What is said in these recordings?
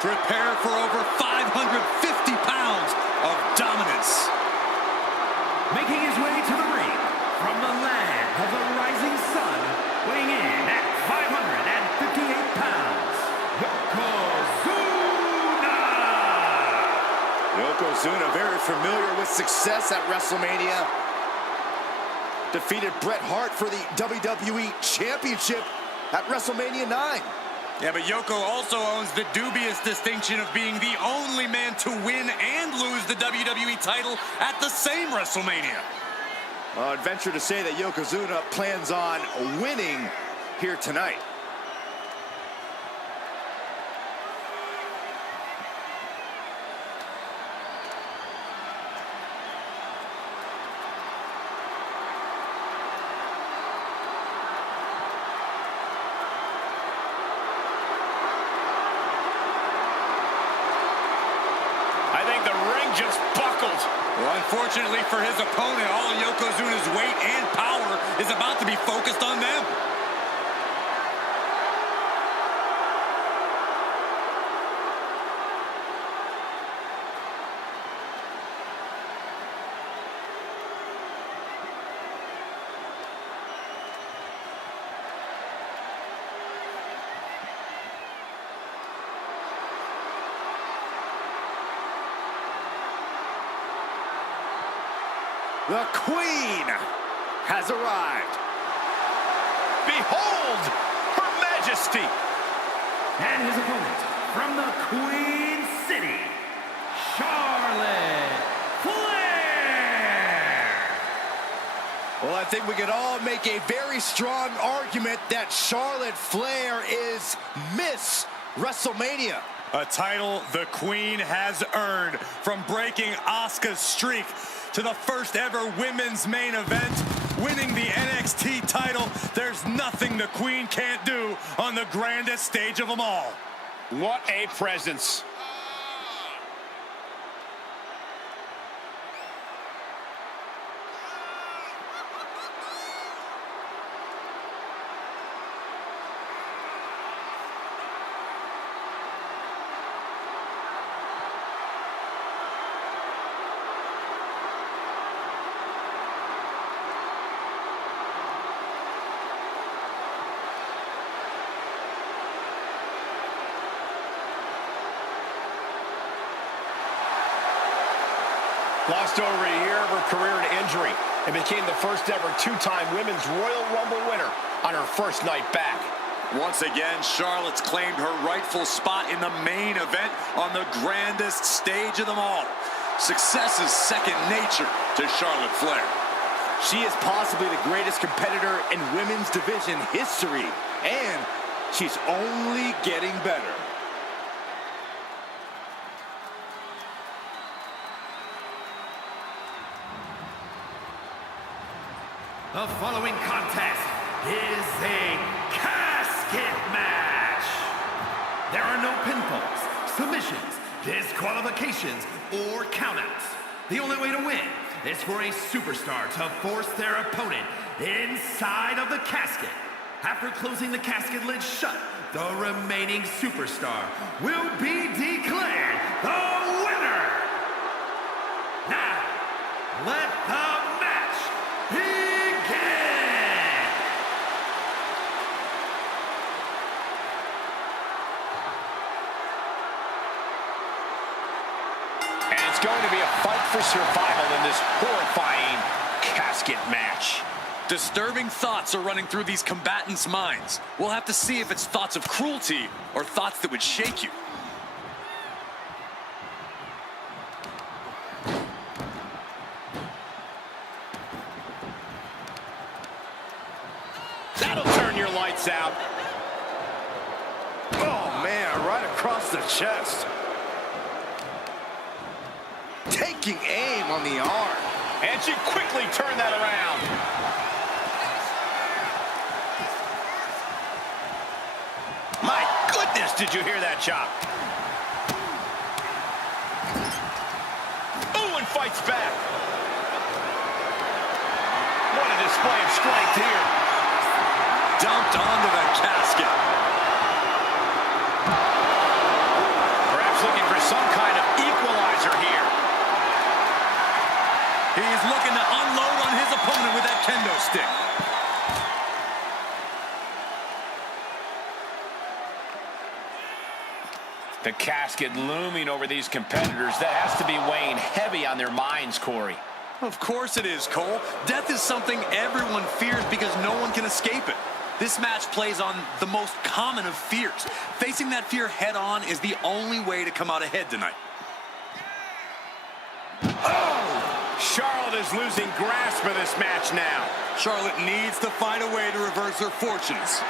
Prepare for over 550 pounds of dominance. Making his way to the ring from the land of the rising sun, weighing in at 558 pounds, Yokozuna! Yokozuna, very familiar with success at WrestleMania. Defeated Bret Hart for the WWE Championship at WrestleMania 9. Yeah, but Yoko also owns the dubious distinction of being the only man to win and lose the WWE title at the same WrestleMania. I'd venture to say that Yokozuna plans on winning here tonight. I think the ring just buckled. Well, unfortunately for his opponent, all of Yokozuna's weight and power is about to be focused on them. The Queen has arrived. Behold, Her Majesty. And his opponent from the Queen City, Charlotte Flair! Well, I think we could all make a very strong argument that Charlotte Flair is Miss WrestleMania. A title the Queen has earned from breaking Asuka's streak to the first ever women's main event, winning the NXT title. There's nothing the Queen can't do on the grandest stage of them all. What a presence. Lost over a year of her career to injury and became the first ever two-time Women's Royal Rumble winner on her first night back. Once again, Charlotte's claimed her rightful spot in the main event on the grandest stage of them all. Success is second nature to Charlotte Flair. She is possibly the greatest competitor in women's division history, and she's only getting better. The following contest is a casket match. There are no pinfalls, submissions, disqualifications, or countouts. The only way to win is for a superstar to force their opponent inside of the casket. After closing the casket lid shut, the remaining superstar will be declared the winner. Now, let the match begin. And it's going to be a fight for survival in this horrifying casket match. Disturbing thoughts are running through these combatants' minds. We'll have to see if it's thoughts of cruelty or thoughts that would shake you. That'll turn your lights out. Oh, man, right across the chest. Taking aim on the arm. And she quickly turned that around. My goodness, did you hear that chop? Ooh, and fights back. What a display of strength here. Dumped onto the casket. some kind of equalizer here. He's looking to unload on his opponent with that kendo stick. The casket looming over these competitors. That has to be weighing heavy on their minds, Corey. Of course it is, Cole. Death is something everyone fears because no one can escape it. This match plays on the most common of fears. Facing that fear head on is the only way to come out ahead tonight. Oh! Charlotte is losing grasp of this match now. Charlotte needs to find a way to reverse her fortunes.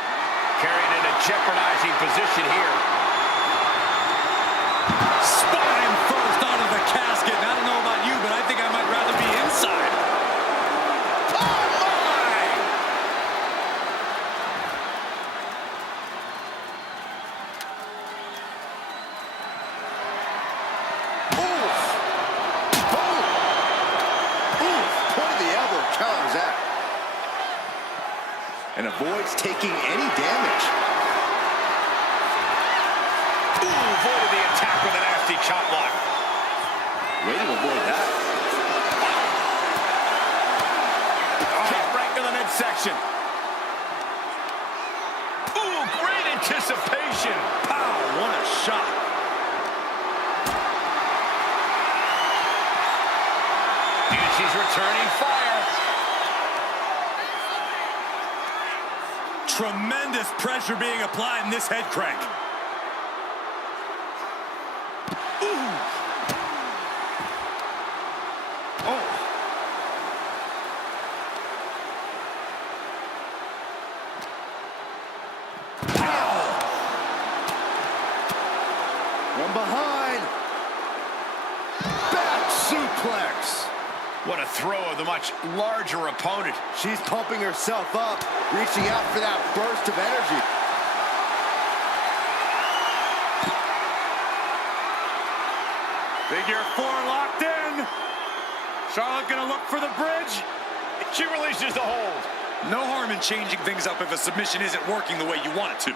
Carried in a jeopardizing position here. Spine first out of the casket. And I don't know about you, but I think I might rather be inside. Oh, my! Oof. Oof. Oof. Point of the elbow counters that. And avoids taking any damage. Avoided the attack with a nasty chop block. Way to avoid that. Kick right to the midsection. Ooh, great anticipation. Pow, what a shot. And she's returning fire. Tremendous pressure being applied in this head crank. From behind. Back suplex. What a throw of the much larger opponent. She's pumping herself up, reaching out for that burst of energy. Figure four locked in. Charlotte gonna look for the bridge. She releases the hold. No harm in changing things up if a submission isn't working the way you want it to.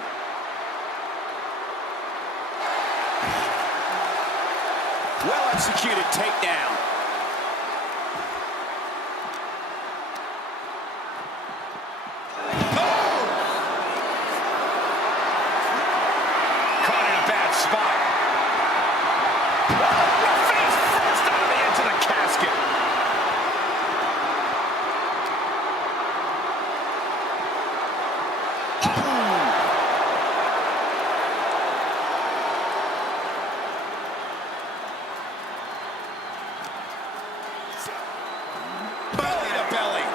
Well-executed takedown. Oh! Caught in a bad spot. Face first out of the edge of the casket. Belly to belly.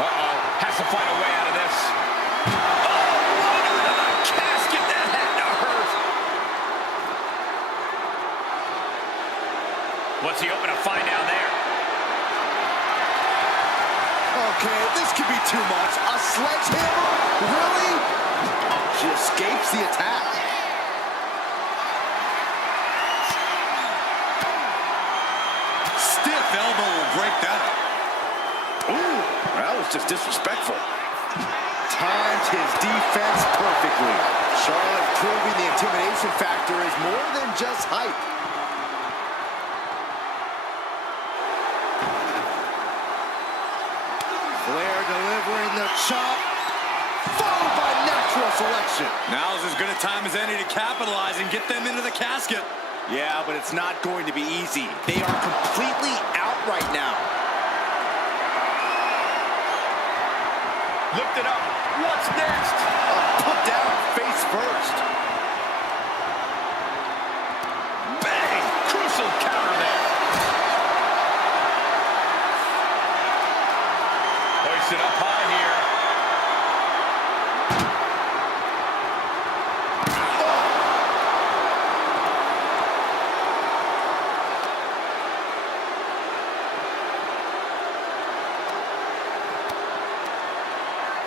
Uh-oh. Has to find a way out of this. Oh, under to the casket. That had to hurt. What's he hoping to find down there? Okay, this could be too much. A sledgehammer? Really? She escapes the attack. Stiff elbow will break that up. Ooh, that was just disrespectful. Timed his defense perfectly. Charlotte proving the intimidation factor is more than just hype. Flair delivering the chop, followed by natural selection. Now's as good a time as any to capitalize and get them into the casket. Yeah, but it's not going to be easy. They are completely out right now. Lift it up. What's next? Put down face first. Bang! Crucial counter there. Hoisted up high here.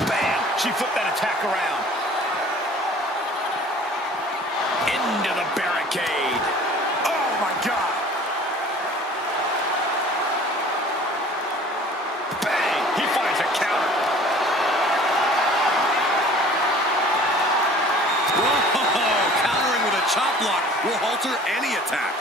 Bam! She flipped that attack around. Into the barricade. Oh my God! Bang! He finds a chop block will halter any attack.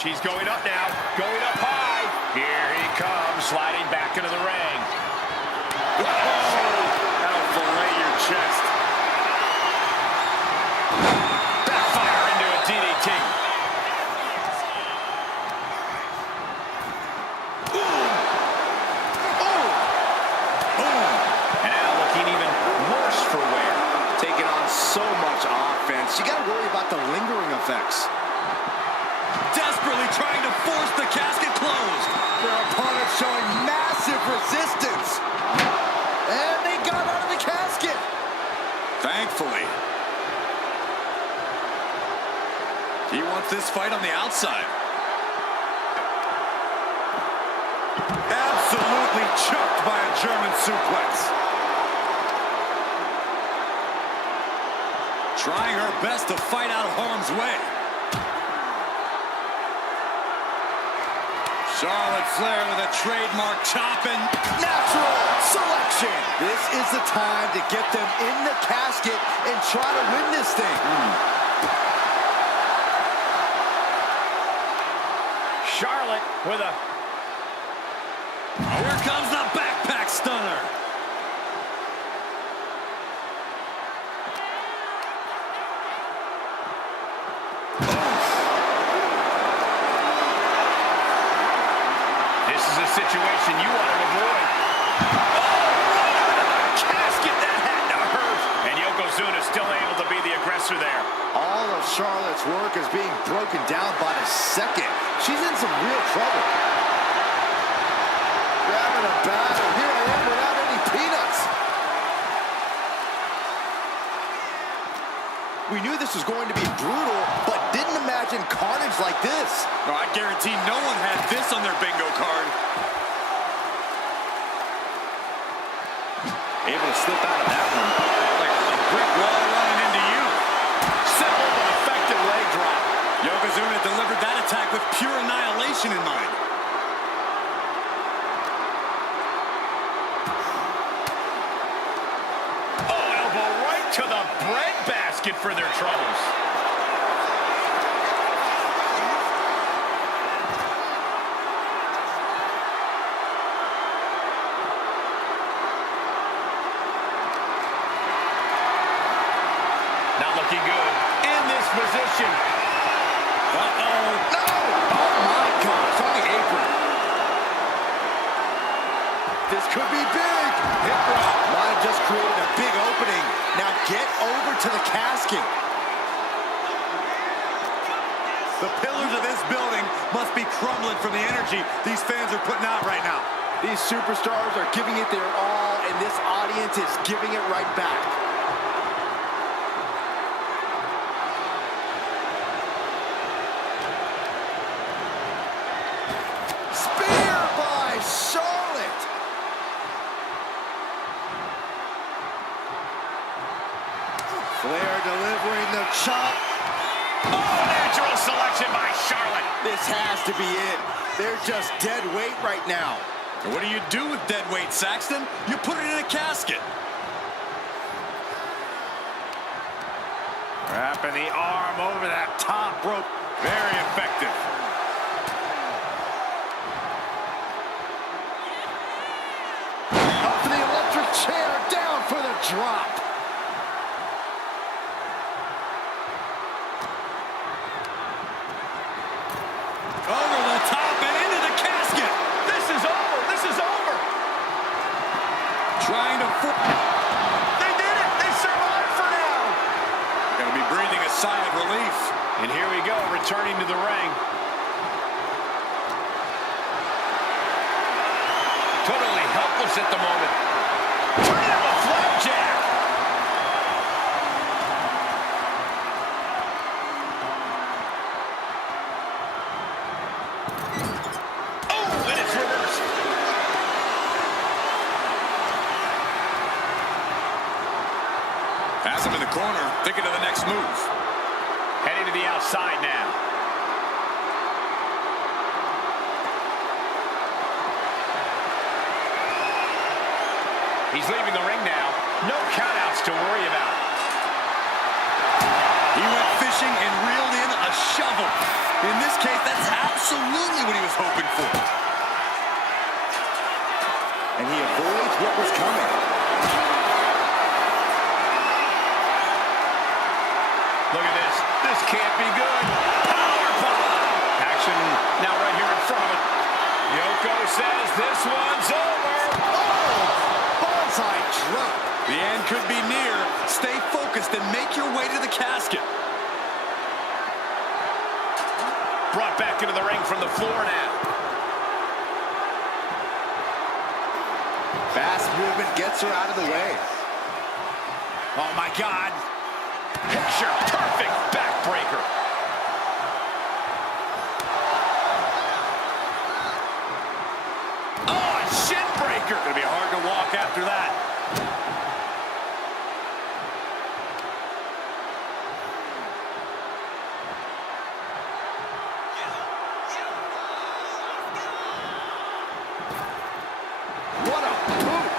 She's going up now, going up high. Here he comes, sliding back into the ring. That'll fillet your chest. Backfire into a DDT. And now looking even worse for wear. Taking on so much offense. You got to worry about the lingering effects. Desperately trying to force the casket closed. Their opponent showing massive resistance. And they got out of the casket. Thankfully. He wants this fight on the outside. Absolutely choked by a German suplex. Trying her best to fight out of harm's way. Charlotte Flair with a trademark chop and Natural selection. This is the time to get them in the casket and try to win this thing. Charlotte with a... Oh, here comes the backpack stunner. This is a situation you want to avoid. Casket, that had to hurt. And Yokozuna still able to be the aggressor there. All of Charlotte's work is being broken down by the second. She's in some real trouble. Grabbing a battle. Here I am without any peanuts. We knew this was going to be brutal, but didn't imagine carnage like this. No, I guarantee no one had this on their bingo card. Able to slip out of that one. Like a brick wall running into you. Set up an effective leg drop. Yokozuna delivered that attack with pure annihilation in mind. Oh, elbow right to the breadbasket for their troubles. Not looking good in this position. Uh-oh. No! Oh my gosh, on the apron. This could be big. Hip drop. Might have just created a big opening. Now get over to the casket. The pillars of this building must be crumbling from the energy these fans are putting out right now. These superstars are giving it their all, and this audience is giving it right back. Spear by Charlotte. Flair delivering the chop. Oh, natural selection by Charlotte. This has to be it. They're just dead weight right now. And what do you do with dead weight, Saxton? You put it in a casket. Wrapping the arm over that top rope. Very effective. Up for the electric chair, down for the drop. Over the top and into the casket. This is over. This is over. Trying to... They did it. They survived for now. Gonna be breathing a sigh of relief. And here we go, returning to the ring. Totally helpless at the moment. Turning up a flapjack. Oh, and it's reversed. Pass him in the corner, thinking of the next move. Heading to the outside now. He's leaving the ring now. No countouts to worry about. He went fishing and reeled in a shovel. In this case, that's absolutely what he was hoping for. And he avoids what was coming. Look at this. This can't be good. Powerbomb. Action now right here in front of it. Yoko says this one's over. Oh! Bonsai drop. The end could be near. Stay focused and make your way to the casket. Brought back into the ring from the floor now. Fast movement gets her out of the way. Oh, my God. Picture perfect backbreaker. Oh, a shin breaker. Gonna be hard to walk after that. What a boot.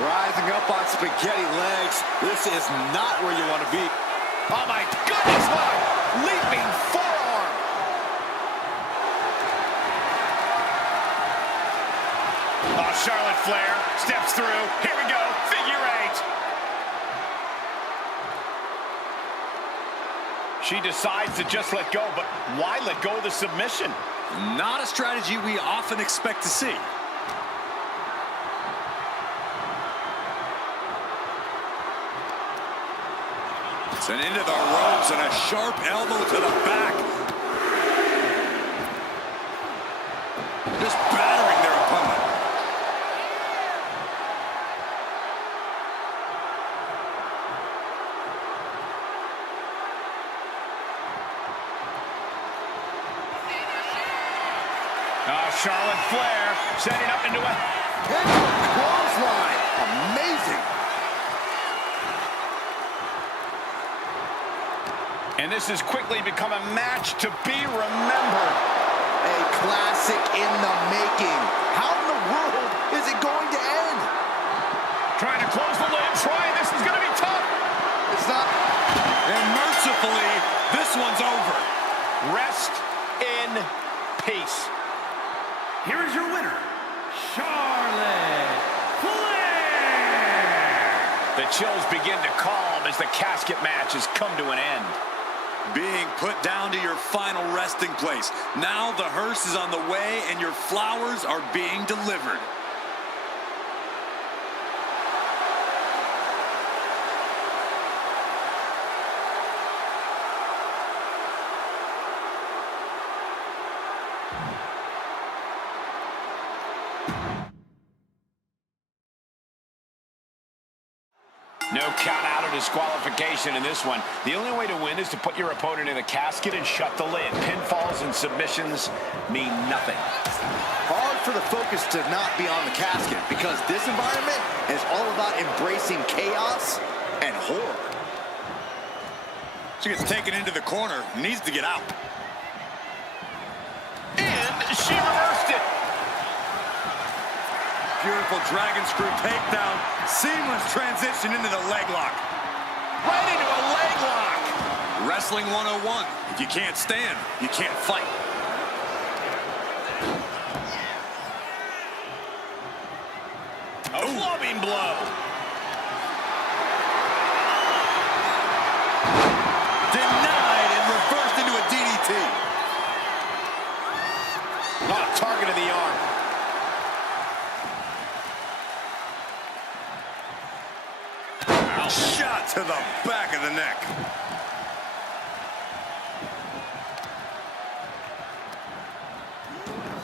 Rising up on spaghetti legs. This is not where you want to be. Oh, my goodness, what a leaping forearm. Oh, Charlotte Flair steps through. Here we go, figure eight. She decides to just let go, but why let go of the submission? Not a strategy we often expect to see. Sent into the ropes and a sharp elbow to the back. Just battering their opponent. Charlotte Flair setting up into a clothesline. Amazing. And this has quickly become a match to be remembered. A classic in the making. How in the world is it going to end? Trying to close the lid. This is going to be tough. It's not. And mercifully, this one's over. Rest in peace. Here is your winner, Charlotte Flair. The chills begin to calm as the casket match has come to an end. Being put down to your final resting place. Now the hearse is on the way and your flowers are being delivered. No count out or disqualification in this one. The only way to win is to put your opponent in a casket and shut the lid. Pinfalls and submissions mean nothing. Hard for the focus to not be on the casket because this environment is all about embracing chaos and horror. She gets taken into the corner, needs to get out. And she reversed it. Beautiful dragon screw takedown. Seamless transition into the leg lock. Right into a leg lock. Wrestling 101. If you can't stand, you can't fight. A clubbing blow. Denied and reversed into a DDT. Oh, target of the arm. Shot to the back of the neck.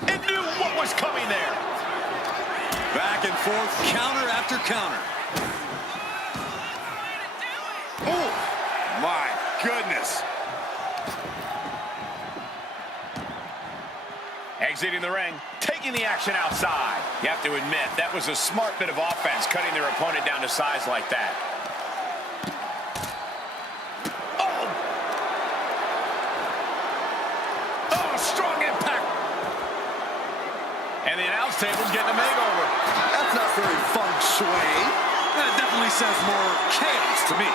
It knew what was coming there. Back and forth, counter after counter. Oh, my goodness. Exiting the ring, taking the action outside. You have to admit, that was a smart bit of offense, cutting their opponent down to size like that. And the announce table's getting a makeover. That's not very feng shui. That definitely says more chaos to me.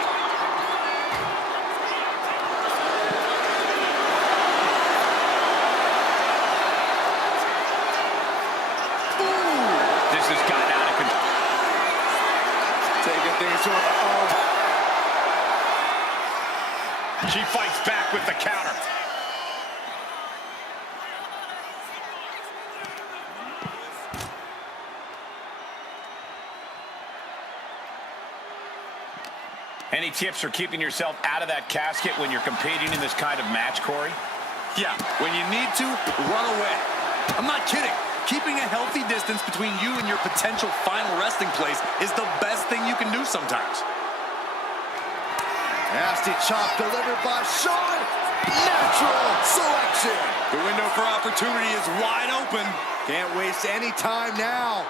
This has gotten out of control. Taking things to She fights back with the counter. Any tips for keeping yourself out of that casket when you're competing in this kind of match, Corey? Yeah, when you need to, run away. I'm not kidding. Keeping a healthy distance between you and your potential final resting place is the best thing you can do sometimes. nasty chop delivered by Shawn. Natural selection. The window for opportunity is wide open. Can't waste any time now.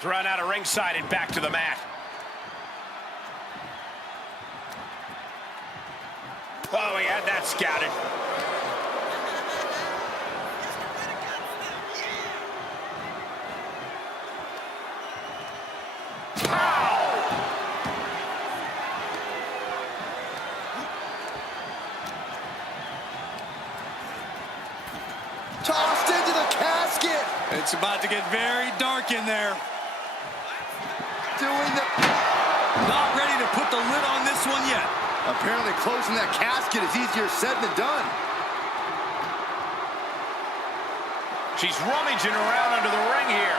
Thrown out of ringside and back to the mat. Oh, he had that scouted. Tossed into the casket. It's about to get very dark in there. Doing the... Not ready to put the lid on this one yet. Apparently closing that casket is easier said than done. She's rummaging around under the ring here.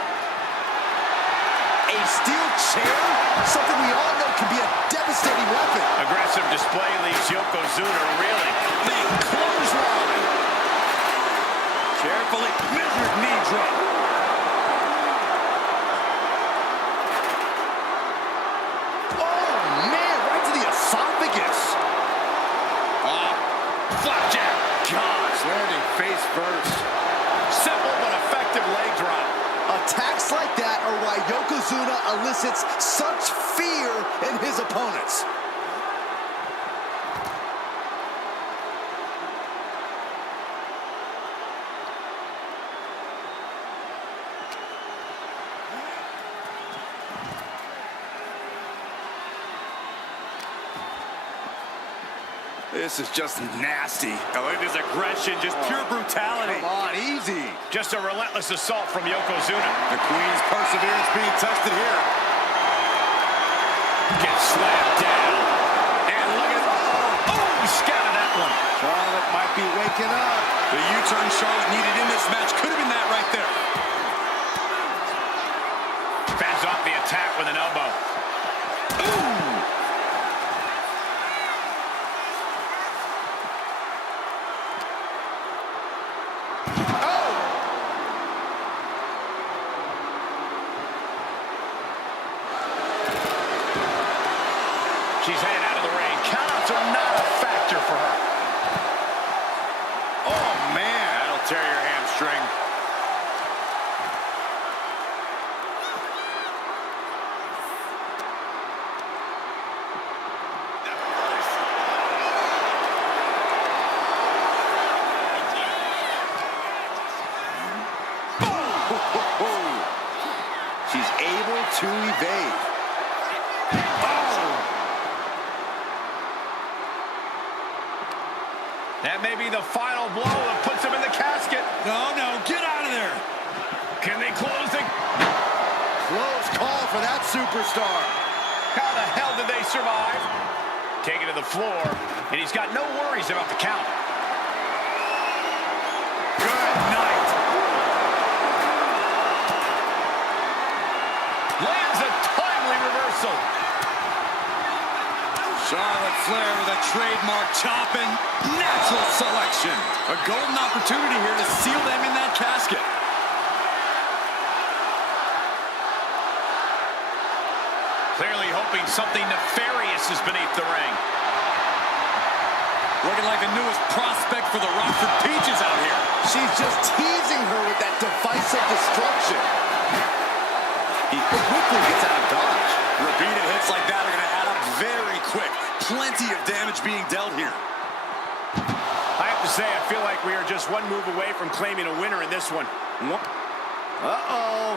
A steel chair? Something we all know can be a devastating weapon. Aggressive display leaves Yokozuna reeling. Big clothesline. Carefully measured knee drop. Landing face first. Simple but effective leg drop. Attacks like that are why Yokozuna elicits such fear in his opponents. This is just nasty. Oh, look at this aggression, just pure brutality. Come on, easy. Just a relentless assault from Yokozuna. The Queen's perseverance being tested here. Gets slammed down. And look at it. Oh, he scouted that one. Charlotte might be waking up. The U-turn Charlotte needed in this match could have been that right there. Fends off the attack with an elbow. Ooh. She's headed out of the ring. Countouts are not a factor for her. Oh, man. That'll tear your hamstring. She's able to evade. That may be the final blow that puts him in the casket. No, get out of there. Can they close it? Close call for that superstar. How the hell did they survive? Taken to the floor, and he's got no worries about the count. Good night. Lands a timely reversal. Charlotte Flair with a trademark chopping. Natural selection. A golden opportunity here to seal them in that casket. Clearly hoping something nefarious is beneath the ring. Looking like the newest prospect for the Rockford Peaches out here. She's just teasing her with that device of destruction. He quickly gets out of dodge. Repeated hits like that are going to add up very quick. Plenty of damage being dealt here. I have to say, I feel like we are just one move away from claiming a winner in this one. Uh-oh.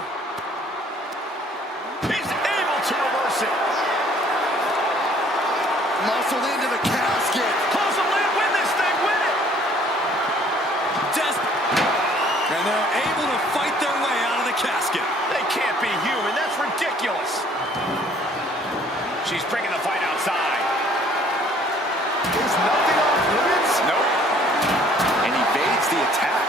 He's able to reverse it. Muscled into the casket. Close the lid, win this thing, win it. And they're able to fight their way out of the casket. They can't be human. That's ridiculous. She's bringing the fight outside. Is nothing off limits? Nope. And evades the attack.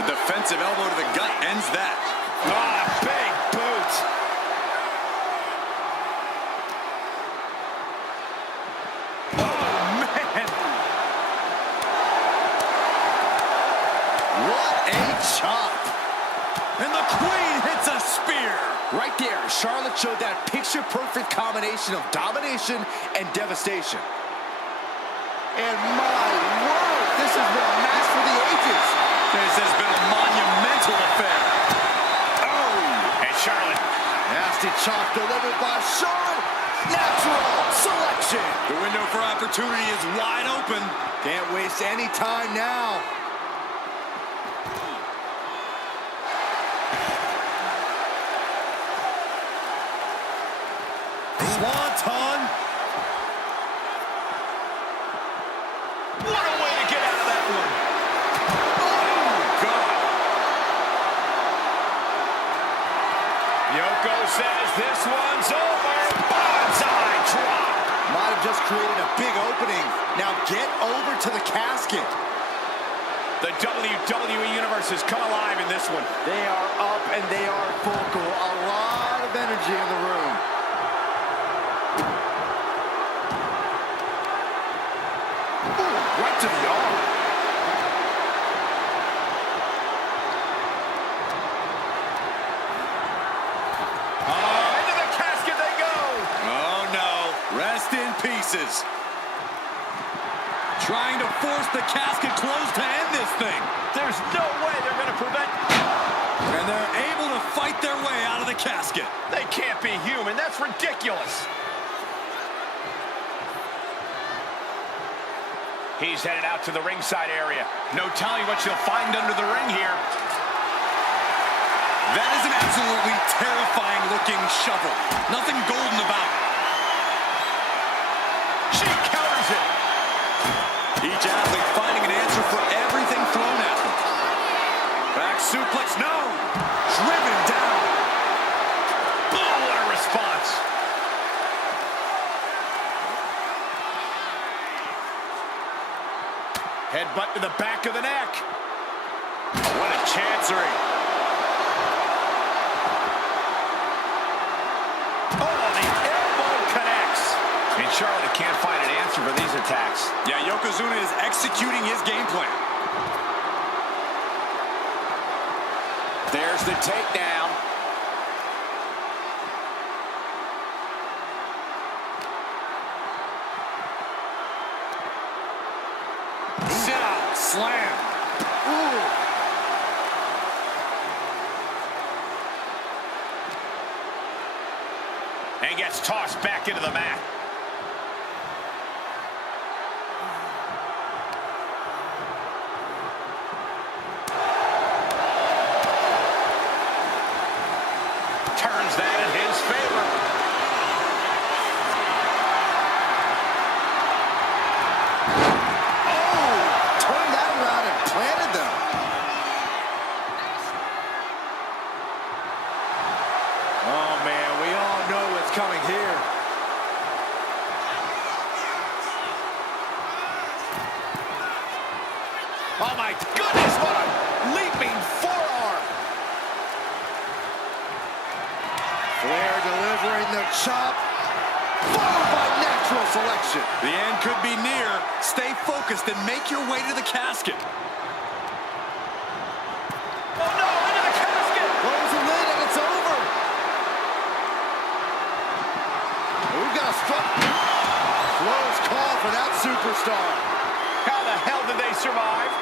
A defensive elbow to the gut ends that. Ah, big boot. Oh, man. What a chop. And the Queen hits a spear. Right there, Charlotte showed that picture-perfect combination of domination and devastation. And my word, this has been a match for the ages. This has been a monumental affair. Oh, and Charlotte. Nasty chop delivered by Charlotte. Natural selection. The window for opportunity is wide open. Can't waste any time now. Swanton. What a way to get out of that one. Oh, God. Yoko says this one's over. Bonsai drop. Might have just created a big opening. Now get over to the casket. The WWE Universe has come alive in this one. They are up and they are vocal. A lot of energy in the room. Ooh, right to the arm. Into the casket they go. Oh, no. Rest in pieces. Trying to force the casket closed to end this thing. There's no way they're going to prevent. And they're able to fight their way out of the casket. They can't be human. That's ridiculous. He's headed out to the ringside area. No telling what you'll find under the ring here. That is an absolutely terrifying looking shovel. Nothing golden about it. She counters it. Each athlete finding an answer for everything thrown at them. Back suplex, no. Driven down. Oh, what a response. Headbutt to the back of the neck. What a chancery. Oh, the elbow connects. And Charlotte can't find an answer for these attacks. Yeah, Yokozuna is executing his game plan. There's the takedown. Sit out, slam. Ooh. And gets tossed back into the mat. Turns that in his favor. Oh, turned that around and planted them. Oh, man, we all know what's coming here. Oh, my goodness, what a leaping forearm. Flair delivering the chop, followed by natural selection. The end could be near. Stay focused and make your way to the casket. Oh, no, into the casket. Close the lid and it's over. We've got a strut. for that superstar. How the hell did they survive?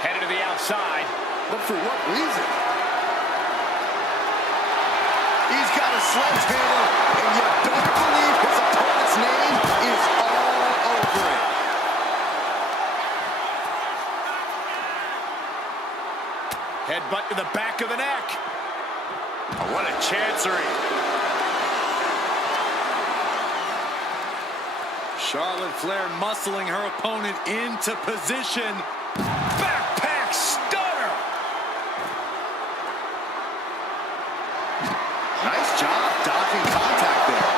Headed to the outside. But for what reason? He's got a sledgehammer, and you better believe his opponent's name is all over it. Headbutt to the back of the neck. Oh, what a chancery. Charlotte Flair muscling her opponent into position. Backpack stunner. Nice job dodging contact there.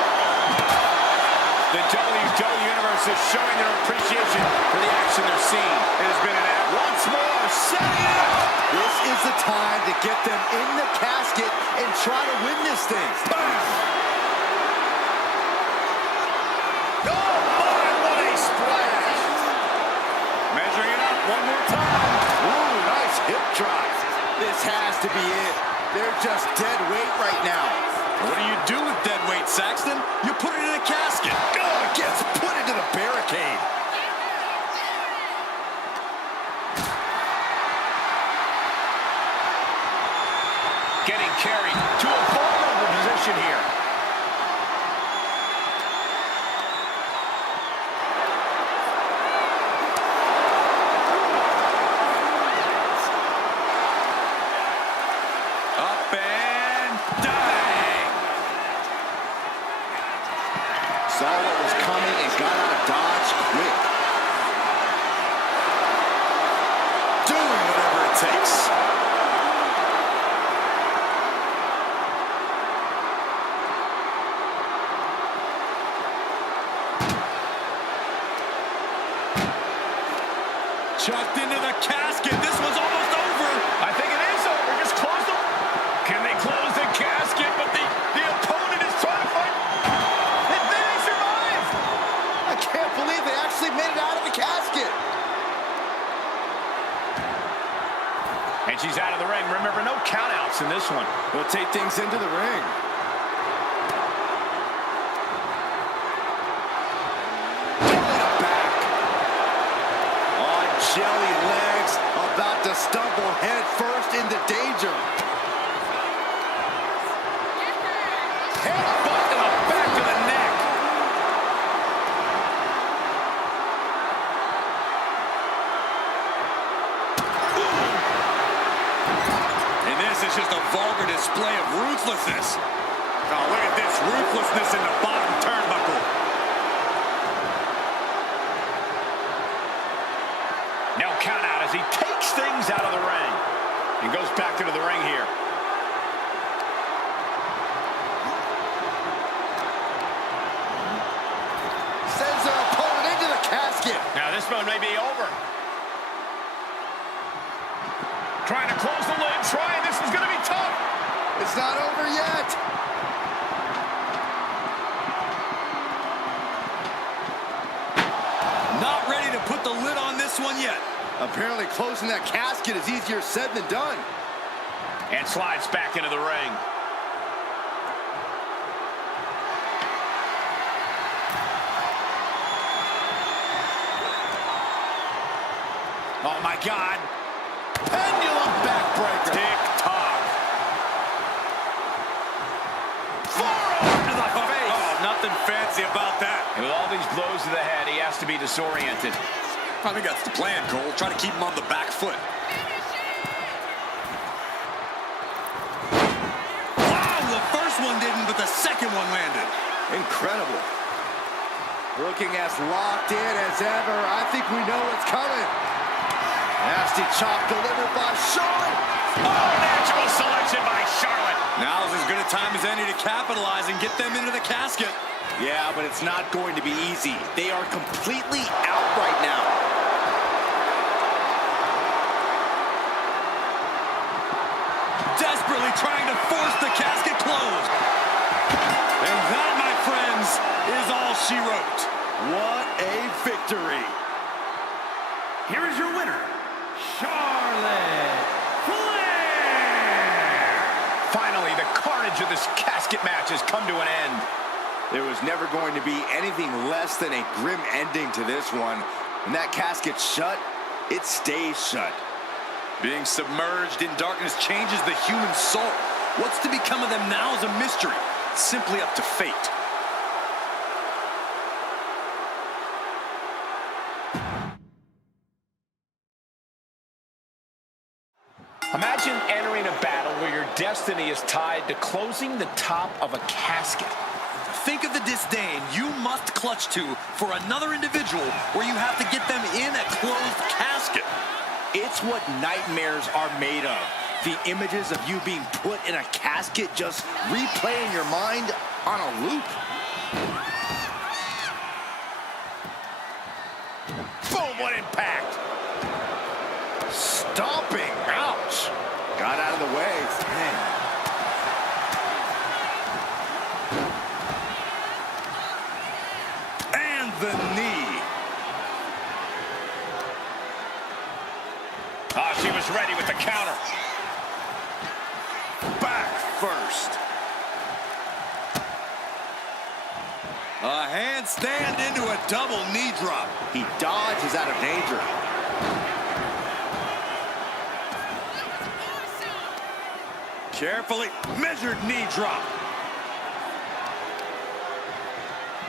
The WWE Universe is showing their appreciation for the action they're seeing. It has been an act. Once more, setting it up. This is the time to get them in the casket and try to win this thing. Bam! Oh, my, what a splash. Measuring it up one more time. Ooh, nice hip drop. This has to be it. They're just dead weight right now. What do you do with dead weight, Saxton? You put it in a casket. Oh, it gets put into the barricade. Getting carried to a vulnerable position here. Up and bang! Saw what was coming and got out of dodge quick. Doing whatever it takes. Chucked into the casket. This one's almost over. I think it is over. Just close them. Can they close the casket? But the opponent is trying to fight. And then they survive. I can't believe they actually made it out of the casket. And she's out of the ring. Remember, no countouts in this one. We'll take things into the ring. Jelly legs, about to stumble head first into danger. Headbutt to the back of the neck. And this is just a vulgar display of ruthlessness. Oh, look at this ruthlessness in the bottom turnbuckle. No count out as he takes things out of the ring. And goes back into the ring here. Sends their opponent into the casket. Now this one may be over. Trying to close the lid. This is going to be tough. It's not over yet. Not ready to put the lid on this one yet. Apparently closing that casket is easier said than done. And slides back into the ring. Oh, my God. Pendulum backbreaker. Tick-tock. Forearm to the face. Oh, nothing fancy about that. And with all these blows to the head, he has to be disoriented. I think that's the plan, Cole. Try to keep him on the back foot. Wow, the first one didn't, but the second one landed. Incredible. Looking as locked in as ever. I think we know what's coming. Nasty chop delivered by Charlotte. Oh, natural selection by Charlotte. Now's as good a time as any to capitalize and get them into the casket. Yeah, but it's not going to be easy. They are completely out right now. Desperately trying to force the casket closed. And that, my friends, is all she wrote. What a victory. Here is your winner, Charlotte Flair. Finally, the carnage of this casket match has come to an end. There was never going to be anything less than a grim ending to this one. When that casket's shut, it stays shut. Being submerged in darkness changes the human soul. What's to become of them now is a mystery. It's simply up to fate. Imagine entering a battle where your destiny is tied to closing the top of a casket. Think of the disdain you must clutch to for another individual where you have to get them in a closed casket. It's what nightmares are made of. The images of you being put in a casket just replay in your mind on a loop. Boom, what impact! Stomping. Ouch. Got out of the way. Man. And the knee. Oh, she was ready with the counter. Back first. A handstand into a double knee drop. He dodges out of danger. Carefully measured knee drop.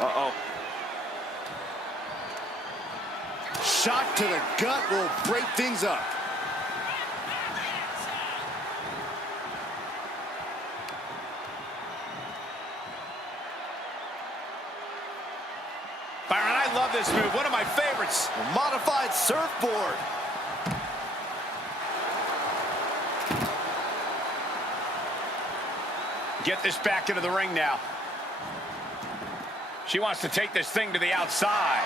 Uh-oh. Shot to the gut will break things up. Byron, I love this move. One of my favorites. A modified surfboard. Get this back into the ring now. She wants to take this thing to the outside.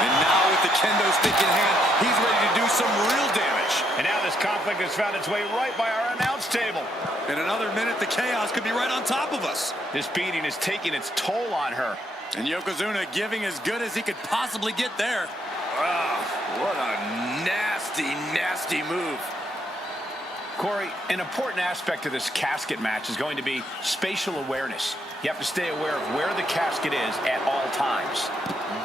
And now with the kendo stick in hand, he's ready to do some real damage. And now this conflict has found its way right by our announce table. In another minute, the chaos could be right on top of us. This beating is taking its toll on her. And Yokozuna giving as good as he could possibly get there. What a nasty, nasty move. Corey, an important aspect of this casket match is going to be spatial awareness. You have to stay aware of where the casket is at all times.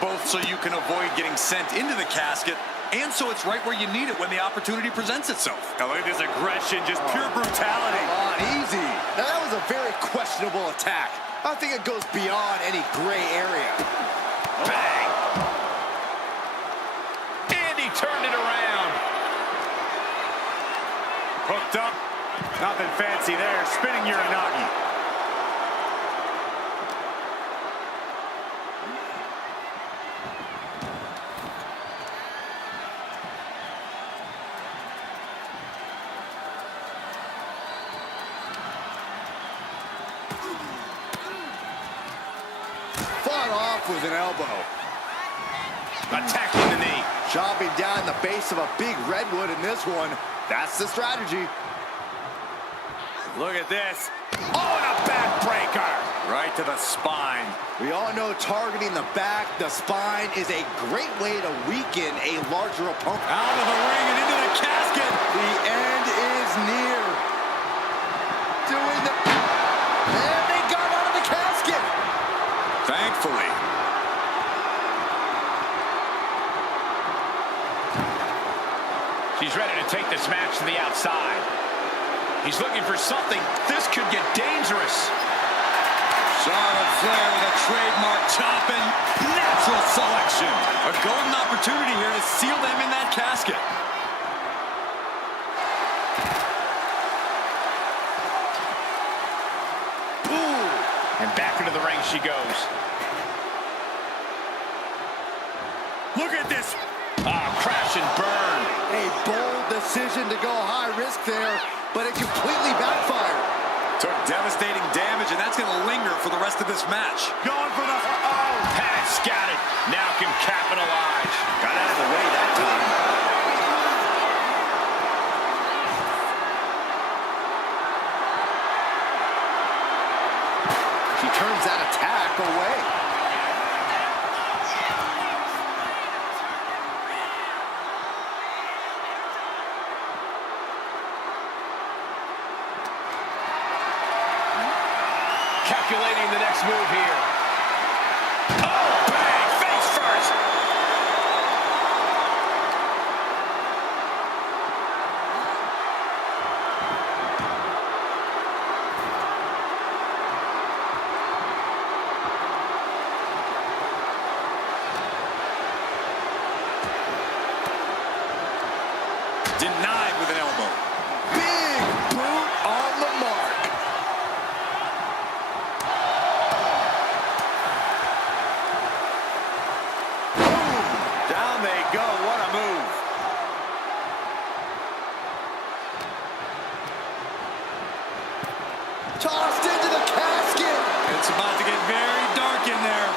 Both so you can avoid getting sent into the casket, and so it's right where you need it when the opportunity presents itself. Now look at this aggression, just pure brutality. Come on, easy. Now that was a very questionable attack. I think it goes beyond any gray area. Bang! And he turned it around. Hooked up. Nothing fancy there. Spinning Uranagi. Fought off with an elbow. Attacking the knee. Chopping down the base of a big redwood in this one. That's the strategy. Look at this. Oh, and a backbreaker. Right to the spine. We all know targeting the back, the spine, is a great way to weaken a larger opponent. Out of the ring and into the casket. The end is near. Doing the... And they got out of the casket. Thankfully. She's ready to take this match to the outside. He's looking for something. This could get dangerous. Charlotte Flair with a trademark chop and natural selection. A golden opportunity here to seal them in that casket. Ooh. And back into the ring she goes. Look at this. Ah, crash and burn. A bold decision to go high risk there, but it completely backfired. Took devastating damage, and that's going to linger for the rest of this match. Going for the... Oh, had it scouted. Now can capitalize. Got out of the way that time. She turns that attack away. calculating the next move here. Oh, bang! Face first! Denied with an elbow. Big boot on the mark. Boom. Down they go. What a move. Tossed into the casket. It's about to get very dark in there.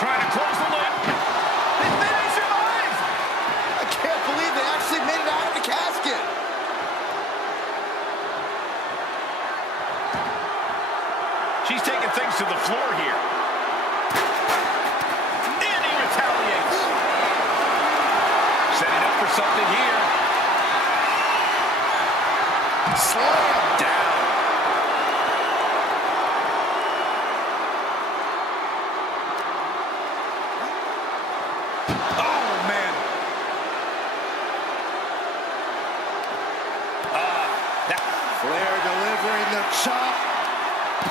Trying to close the lid. They survive! I can't believe they actually made it out of the casket. She's taking things to the floor here. And he retaliates. Setting up for something here. Slam down. Oh, man. Flair delivering the chop.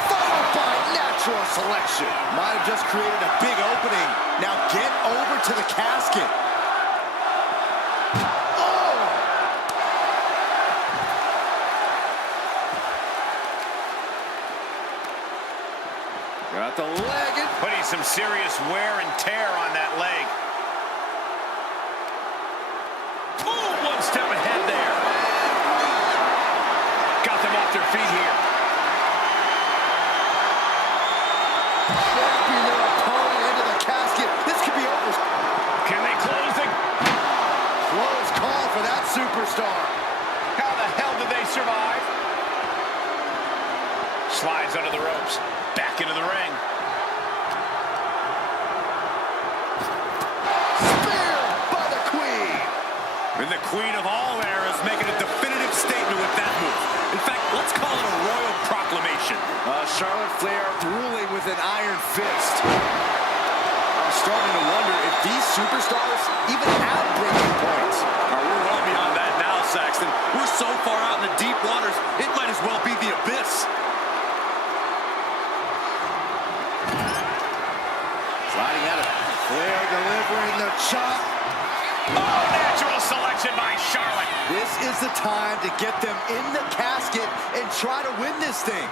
Followed by natural selection. Might have just created a big opening. Now get over to the casket. Oh! Got the leg in. Putting some serious wear and tear on that leg. Ooh, one step ahead there. Got them off their feet here. Trapping their opponent into the casket. This could be over. Can they close it? Close call for that superstar. How the hell did they survive? Slides under the ropes. Back into the ring. Spear by the Queen. And the Queen of all eras making a definitive statement with that move. In fact, let's call it a royal proclamation. Charlotte Flair ruling with an iron fist. I'm starting to wonder if these superstars even have breaking points. We're well beyond that now, Saxton. We're so far out in the deep waters, it might as well be the abyss. Sliding out of Flair delivering the chop. Oh, natural selection by Charlotte. This is the time to get them in the casket and try to win this thing.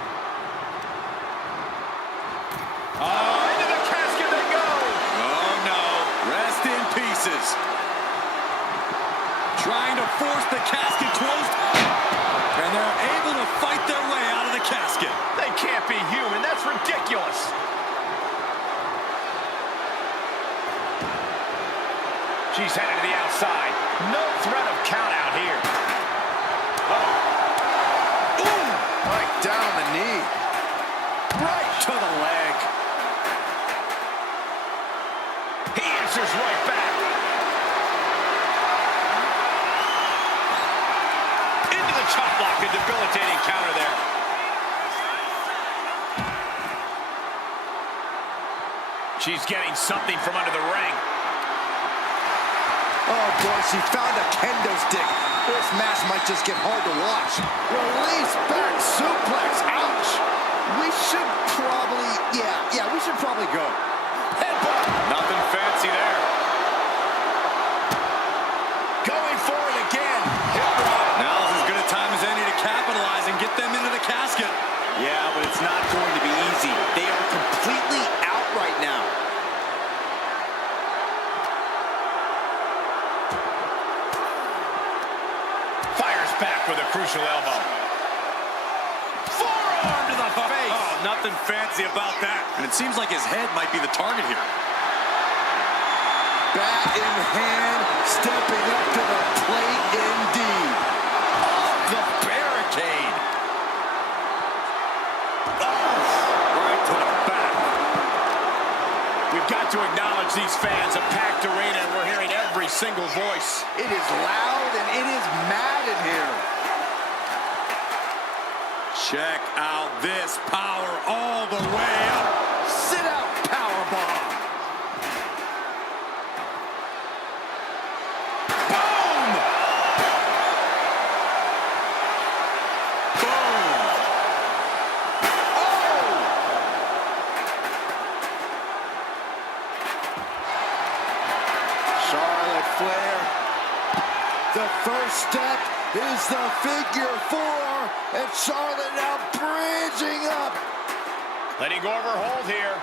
Into the casket they go. Oh, no. Rest in pieces. Trying to force the casket closed. And they're able to fight their way out of the casket. They can't be human. That's ridiculous. She's headed to the outside. No threat of count out here. Ooh, right down the knee. Right to the leg. He answers right back. Into the chop block, a debilitating counter there. She's getting something from under the ring. Oh boy, she found a kendo stick. This match might just get hard to watch. Release back suplex. Ouch. We should probably, we should probably go. Headbutt. Nothing fancy there. Going for it again. Hip drop. Now's as good a time as any to capitalize and get them into the casket. Yeah, but it's not going to be easy. They are completely out right now. Fires back with a crucial elbow. Forearm to the face. Oh, nothing fancy about that. And it seems like his head might be the target here. Bat in hand, stepping up to the plate indeed. Off the barricade. Oh, right to the back. We've got to acknowledge these fans, a packed arena, and we're hearing every single voice. It is loud and it is mad in here. Check out this power all the way up. Sit out powerbomb. Boom! Boom! Oh! Charlotte Flair. The first step is the figure 4, and Charlotte now bridging up. Letting go of her hold here.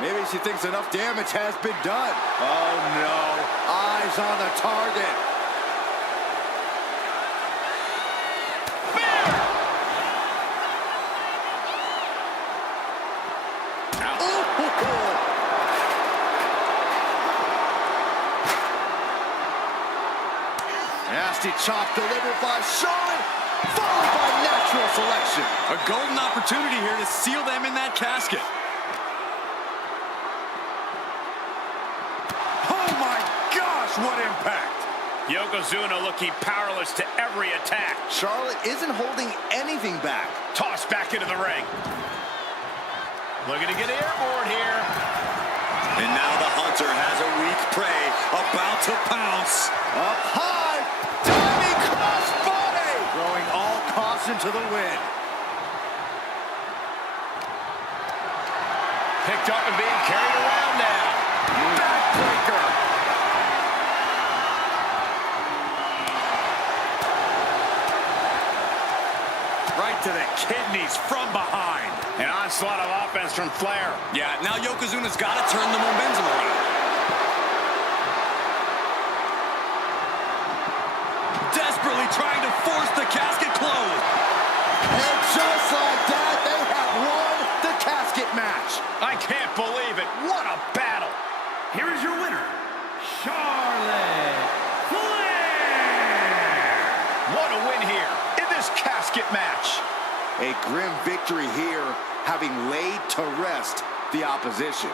Maybe she thinks enough damage has been done. Oh no, eyes on the target. Nasty chop delivered by Charlotte, followed by natural selection. A golden opportunity here to seal them in that casket. Oh my gosh, what impact! Yokozuna looking powerless to every attack. Charlotte isn't holding anything back. Tossed back into the ring. Looking to get airborne here. And now the hunter has a weak prey about to pounce. Up high, diving crossbody. Throwing all caution to the wind. Picked up and being carried around now. Backbreaker. Right to the kidneys from behind. An onslaught of offense from Flair. Yeah, now Yokozuna's got to turn the momentum around. Desperately trying to force the casket closed. And just like that, they have won the casket match. I can't believe it. What a battle. Here is your winner, Charlotte Flair. What a win here in this casket match. A grim victory here, having laid to rest the opposition.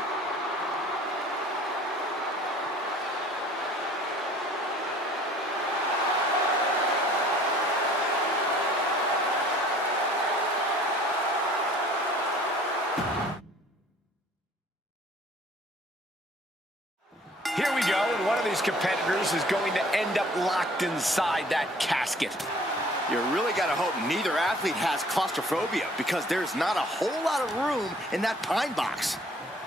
Here we go, and one of these competitors is going to end up locked inside that casket. You really got to hope neither athlete has claustrophobia, because there's not a whole lot of room in that pine box.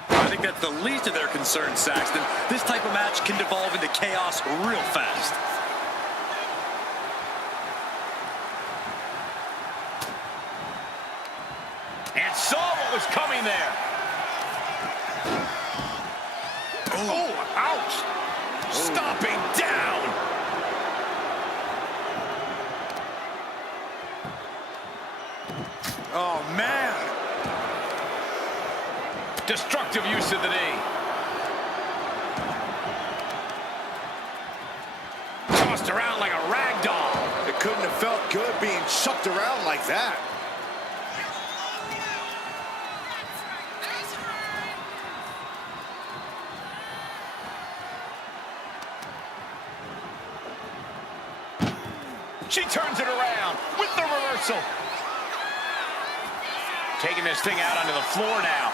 I think that's the least of their concerns, Saxton. This type of match can devolve into chaos real fast. And saw what was coming there. Oh, ouch! Stomping down. Oh, man. Destructive use of the knee. Tossed around like a rag doll. It couldn't have felt good being chucked around like that. She turns it around with the reversal. Taking this thing out onto the floor now.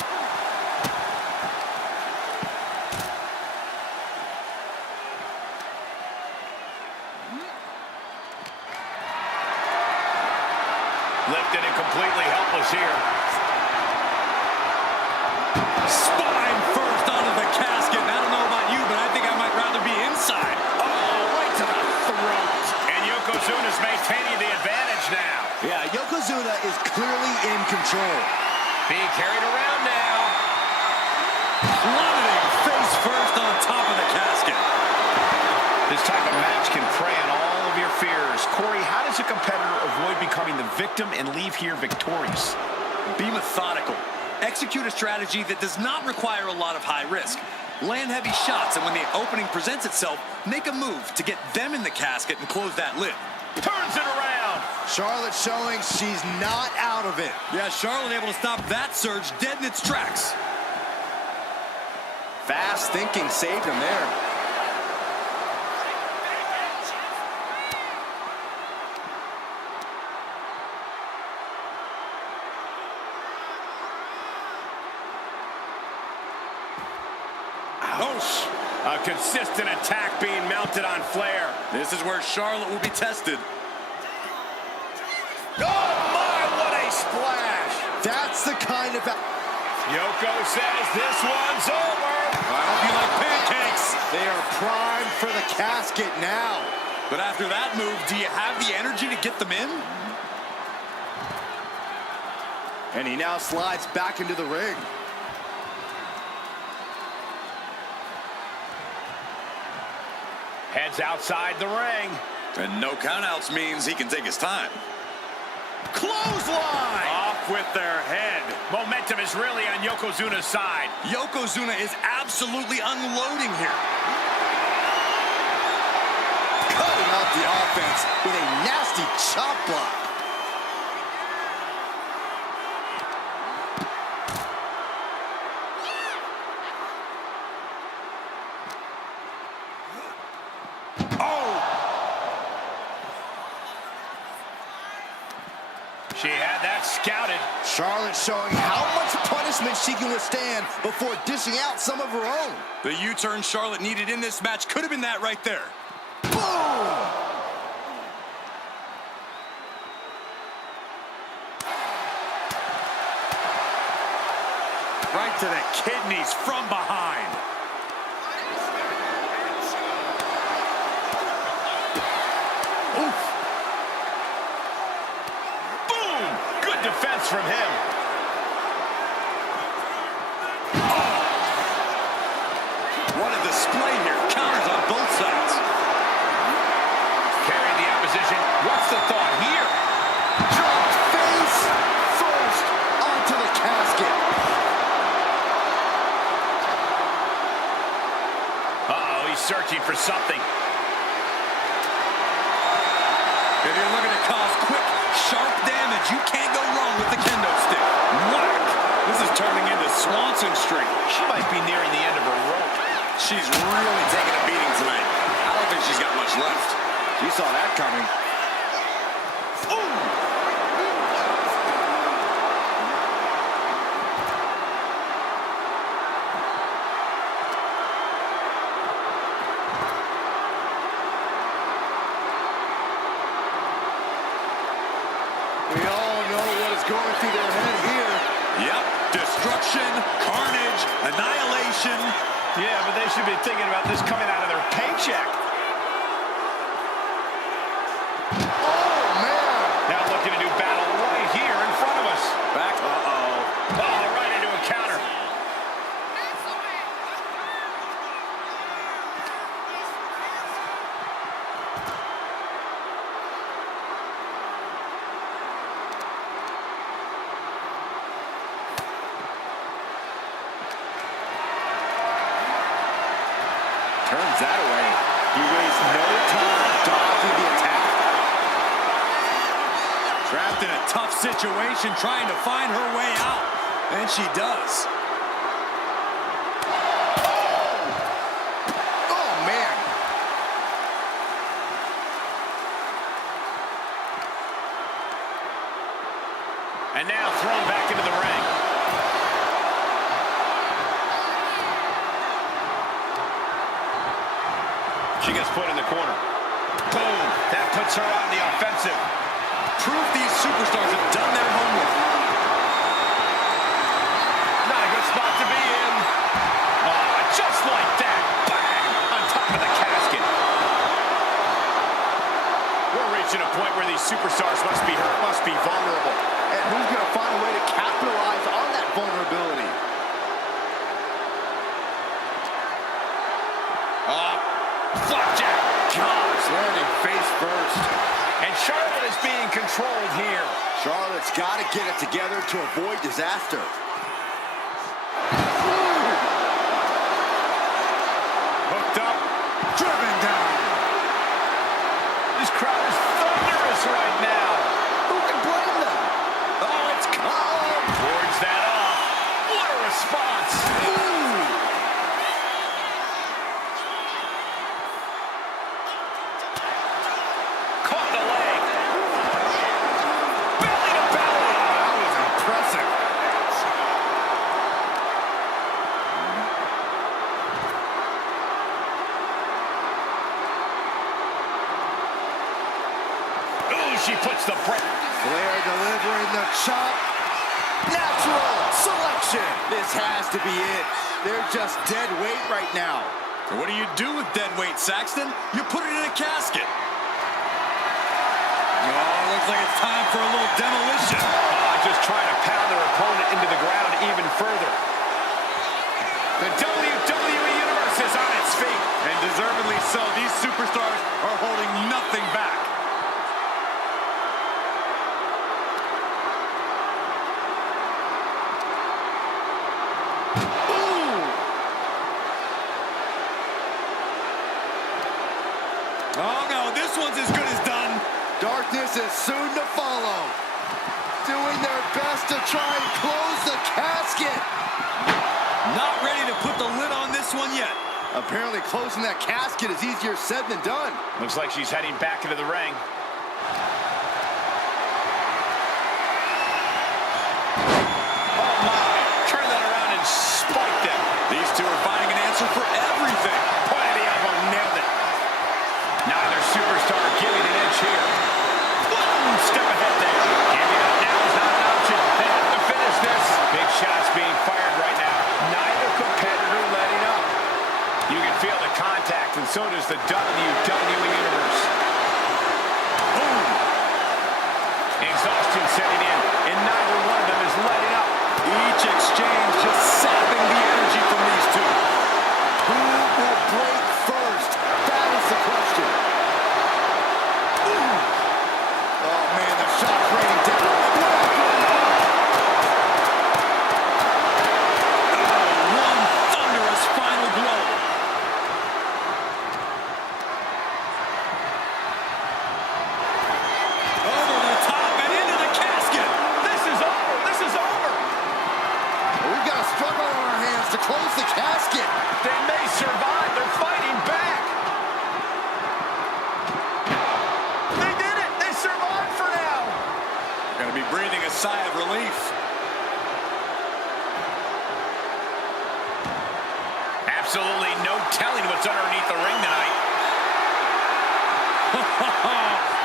Lifted and completely helpless here. Spine first onto the casket. I don't know about you, but I think I might rather be inside. Oh, right to the throat. And Yokozuna's maintaining the advantage now. Yeah, Yokozuna is clearly in control. Being carried around now. Plummeting face first on top of the casket. This type of match can prey on all of your fears. Corey, how does a competitor avoid becoming the victim and leave here victorious? Be methodical. Execute a strategy that does not require a lot of high risk. Land heavy shots, and when the opening presents itself, make a move to get them in the casket and close that lid. Turns it around. Charlotte showing she's not out of it. Yeah, Charlotte able to stop that surge dead in its tracks. Fast fast thinking saved him there. Ouch. A consistent attack being mounted on Flair. This is where Charlotte will be tested. Oh my, what a splash! That's the kind of... Yoko says this one's over. I hope you like pancakes. They are primed for the casket now. But after that move, do you have the energy to get them in? And he now slides back into the ring. Heads outside the ring. And no countouts means he can take his time. Clothesline! Off with their head. Momentum is really on Yokozuna's side. Yokozuna is absolutely unloading here. Cutting out the offense with a nasty chop block. She had that scouted. Charlotte showing how much punishment she can withstand before dishing out some of her own. The U-turn Charlotte needed in this match could have been that right there. Boom! Right to the kidneys from behind. Oof. Good defense from him. Oh. What a display here. Counters on both sides. Carrying the opposition. What's the thought here? Dropped face first onto the casket. Uh-oh, he's searching for something. If you're looking to cause quick, sharp damage, you can't go wrong with the kendo stick. Whack! This is turning into Swanson Street. She might be nearing the end of her rope. She's really taking a beating tonight. I don't think she's got much left. You saw that coming. We all know what is going through their head here. Yep. Destruction, carnage, annihilation. Yeah, but they should be thinking about this coming out of their paycheck. Oh, man! Now looking to do battle right here in front of us. Back. Uh-oh. Oh, right into a counter. Turns that away. He wastes no time dodging the attack. Trapped in a tough situation, trying to find her way out. And she does. Oh, man. And now thrown back into the ring. She gets put in the corner. Boom! That puts her on the offensive. Proof these superstars have done their homework. Not a good spot to be in. Just like that. Bang! On top of the casket. We're reaching a point where these superstars must be hurt, must be vulnerable. And who's going to find a way to capitalize on that vulnerability? Flapjack. Gosh, landing face first. And Charlotte is being controlled here. Charlotte's got to get it together to avoid disaster. Hooked up. Driven down. This crowd is thunderous right now. Who can blame them? Oh, it's come. Wards that off. What a response. Ooh. puts the break. Flair delivering the chop. Natural selection. This has to be it. They're just dead weight right now. What do you do with dead weight, Saxton? You put it in a casket. Oh, looks like it's time for a little demolition. Just trying to pound their opponent into the ground even further. The WWE Universe is on its feet. And deservedly so. These superstars are holding nothing back. Oh no, this one's as good as done. Darkness is soon to follow. Doing their best to try and close the casket. Not ready to put the lid on this one yet. Apparently closing that casket is easier said than done. Looks like she's heading back into the ring. Oh my, turn that around and spike them. These two are finding an answer for everything. Plenty of them nailed it. Neither superstar giving an inch here. One step ahead there. Giving up now is not an option. They have to finish this. Big shots being fired right now. Neither competitor letting up. You can feel the contact, and so does the WWE Universe. Boom. Exhaustion setting in, and neither one of them is letting up. Each exchange just sapping the energy from these two. Who will break first? That is the question. Ooh. Oh man, the shot raining down. One thunderous final blow. Over the top and into the casket. This is over. This is over. We've got a struggle on our hands to close the casket. They may survive. They're fighting back. They did it. They survived for now. Going to be breathing a sigh of relief. Absolutely no telling what's underneath the ring tonight.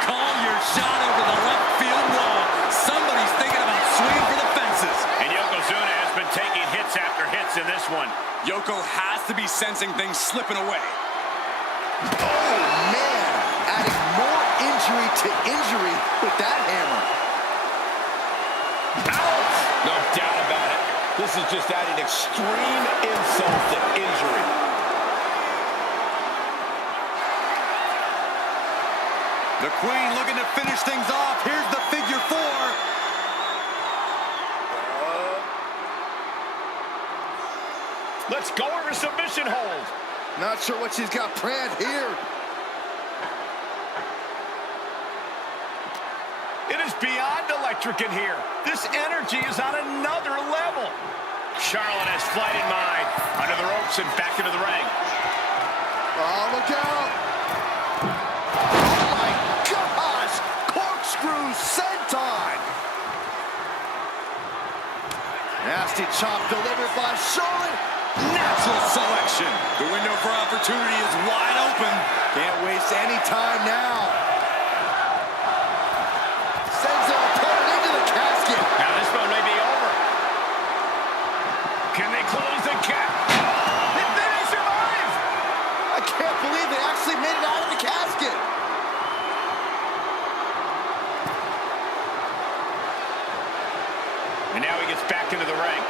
Call your shot over the left field wall. Somebody's thinking about swinging for the fences. And Yokozuna has been taking hits after hits in this one. Yoko has to be sensing things slipping away. Oh man, adding more injury to injury with that hammer. Ouch! No doubt about it. This is just adding extreme insult to injury. The Queen looking to finish things off. Here's the figure four. Let's go over submission hold. Not sure what she's got planned here. It is beyond electric in here. This energy is on another level. Charlotte has flight in mind. Under the ropes and back into the ring. Oh, look out. Oh, my gosh. Corkscrew senton. Nasty chop delivered by Charlotte. Natural selection. The window for opportunity is wide open. Can't waste any time now. Sends their opponent into the casket. Now this one may be over. Can they close the gap? They may survive. I can't believe they actually made it out of the casket. And now he gets back into the ring.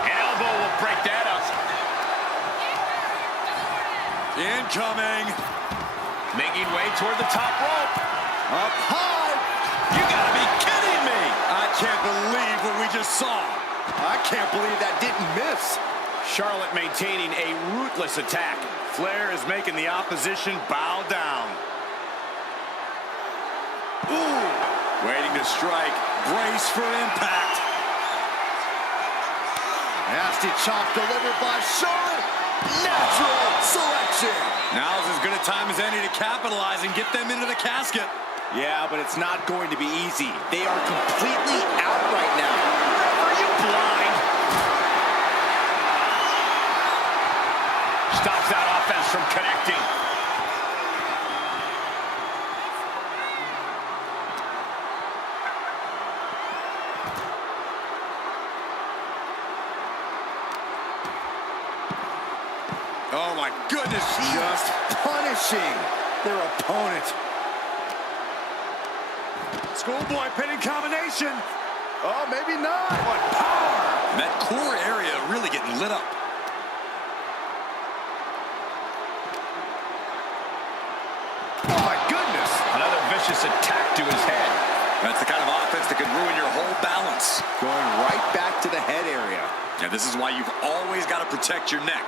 An elbow will break that up. Incoming. Making way toward the top rope. Up high. You gotta be kidding me. I can't believe what we just saw. I can't believe that didn't miss. Charlotte maintaining a ruthless attack. Flair is making the opposition bow down. Ooh. Waiting to strike. Brace for impact. Nasty chop delivered by Charlotte. Natural selection. Now's as good a time as any to capitalize and get them into the casket. Yeah, but it's not going to be easy. They are completely out right now. Are you blind? Stops that offense from connecting. Oh, my goodness. Just punishing their opponent. Schoolboy pinning combination. Oh, maybe not. What power. And that core area really getting lit up. Oh, my goodness. Another vicious attack to his head. That's the kind of offense that could ruin your whole balance. Going right back to the head area. Yeah, this is why you've always got to protect your neck.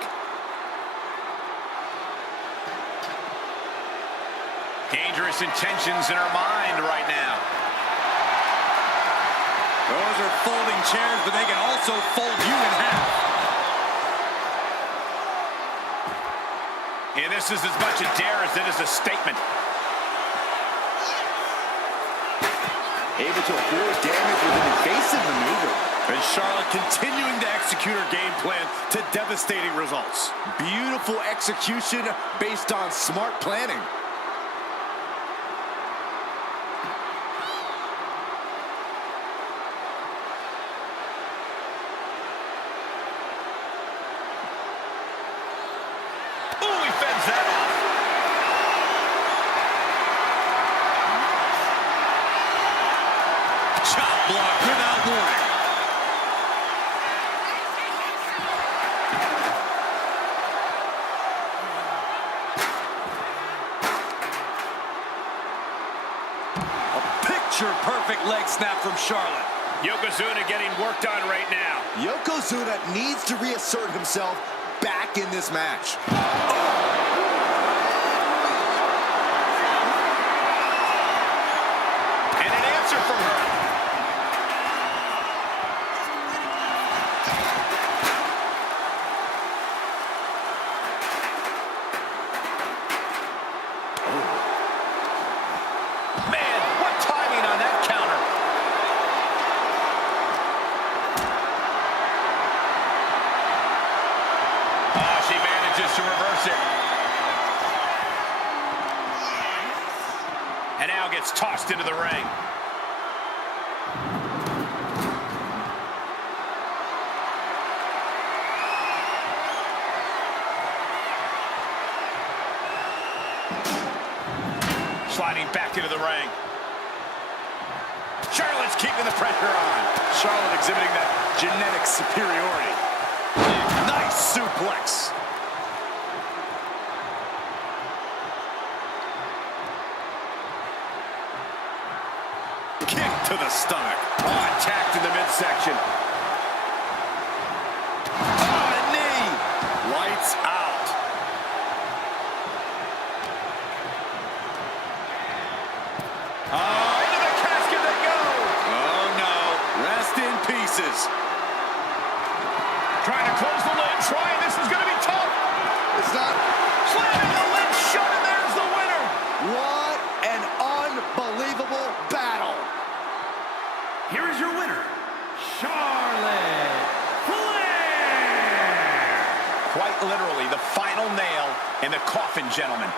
Dangerous intentions in her mind right now. Those are folding chairs, but they can also fold you in half. And this is as much a dare as it is a statement. Able to avoid damage with an evasive maneuver. And Charlotte continuing to execute her game plan to devastating results. Beautiful execution based on smart planning. Block without warning. A picture-perfect leg snap from Charlotte. Yokozuna getting worked on right now. Yokozuna needs to reassert himself back in this match. And an answer from her. To reverse it. And now gets tossed into the ring. Sliding back into the ring. Charlotte's keeping the pressure on. Charlotte exhibiting that genetic superiority. Nice suplex. Kick to the stomach. Oh, attacked in the midsection. Oh, a knee. Lights out. Oh, into the casket they go. Oh, no. Rest in pieces. Trying to close the lid. This is going to be tough. It's not. Slamming the lid shut, and there's the winner. What an unbelievable battle. Here is your winner, Charlotte Flair. Quite literally, the final nail in the coffin, gentlemen.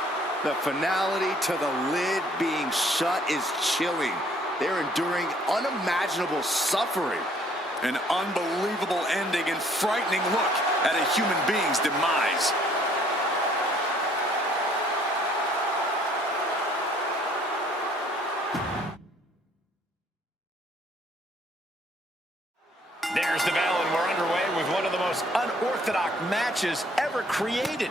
The finality to the lid being shut is chilling. They're enduring unimaginable suffering. An unbelievable ending and frightening look at a human being's demise. There's the bell, and we're underway with one of the most unorthodox matches ever created.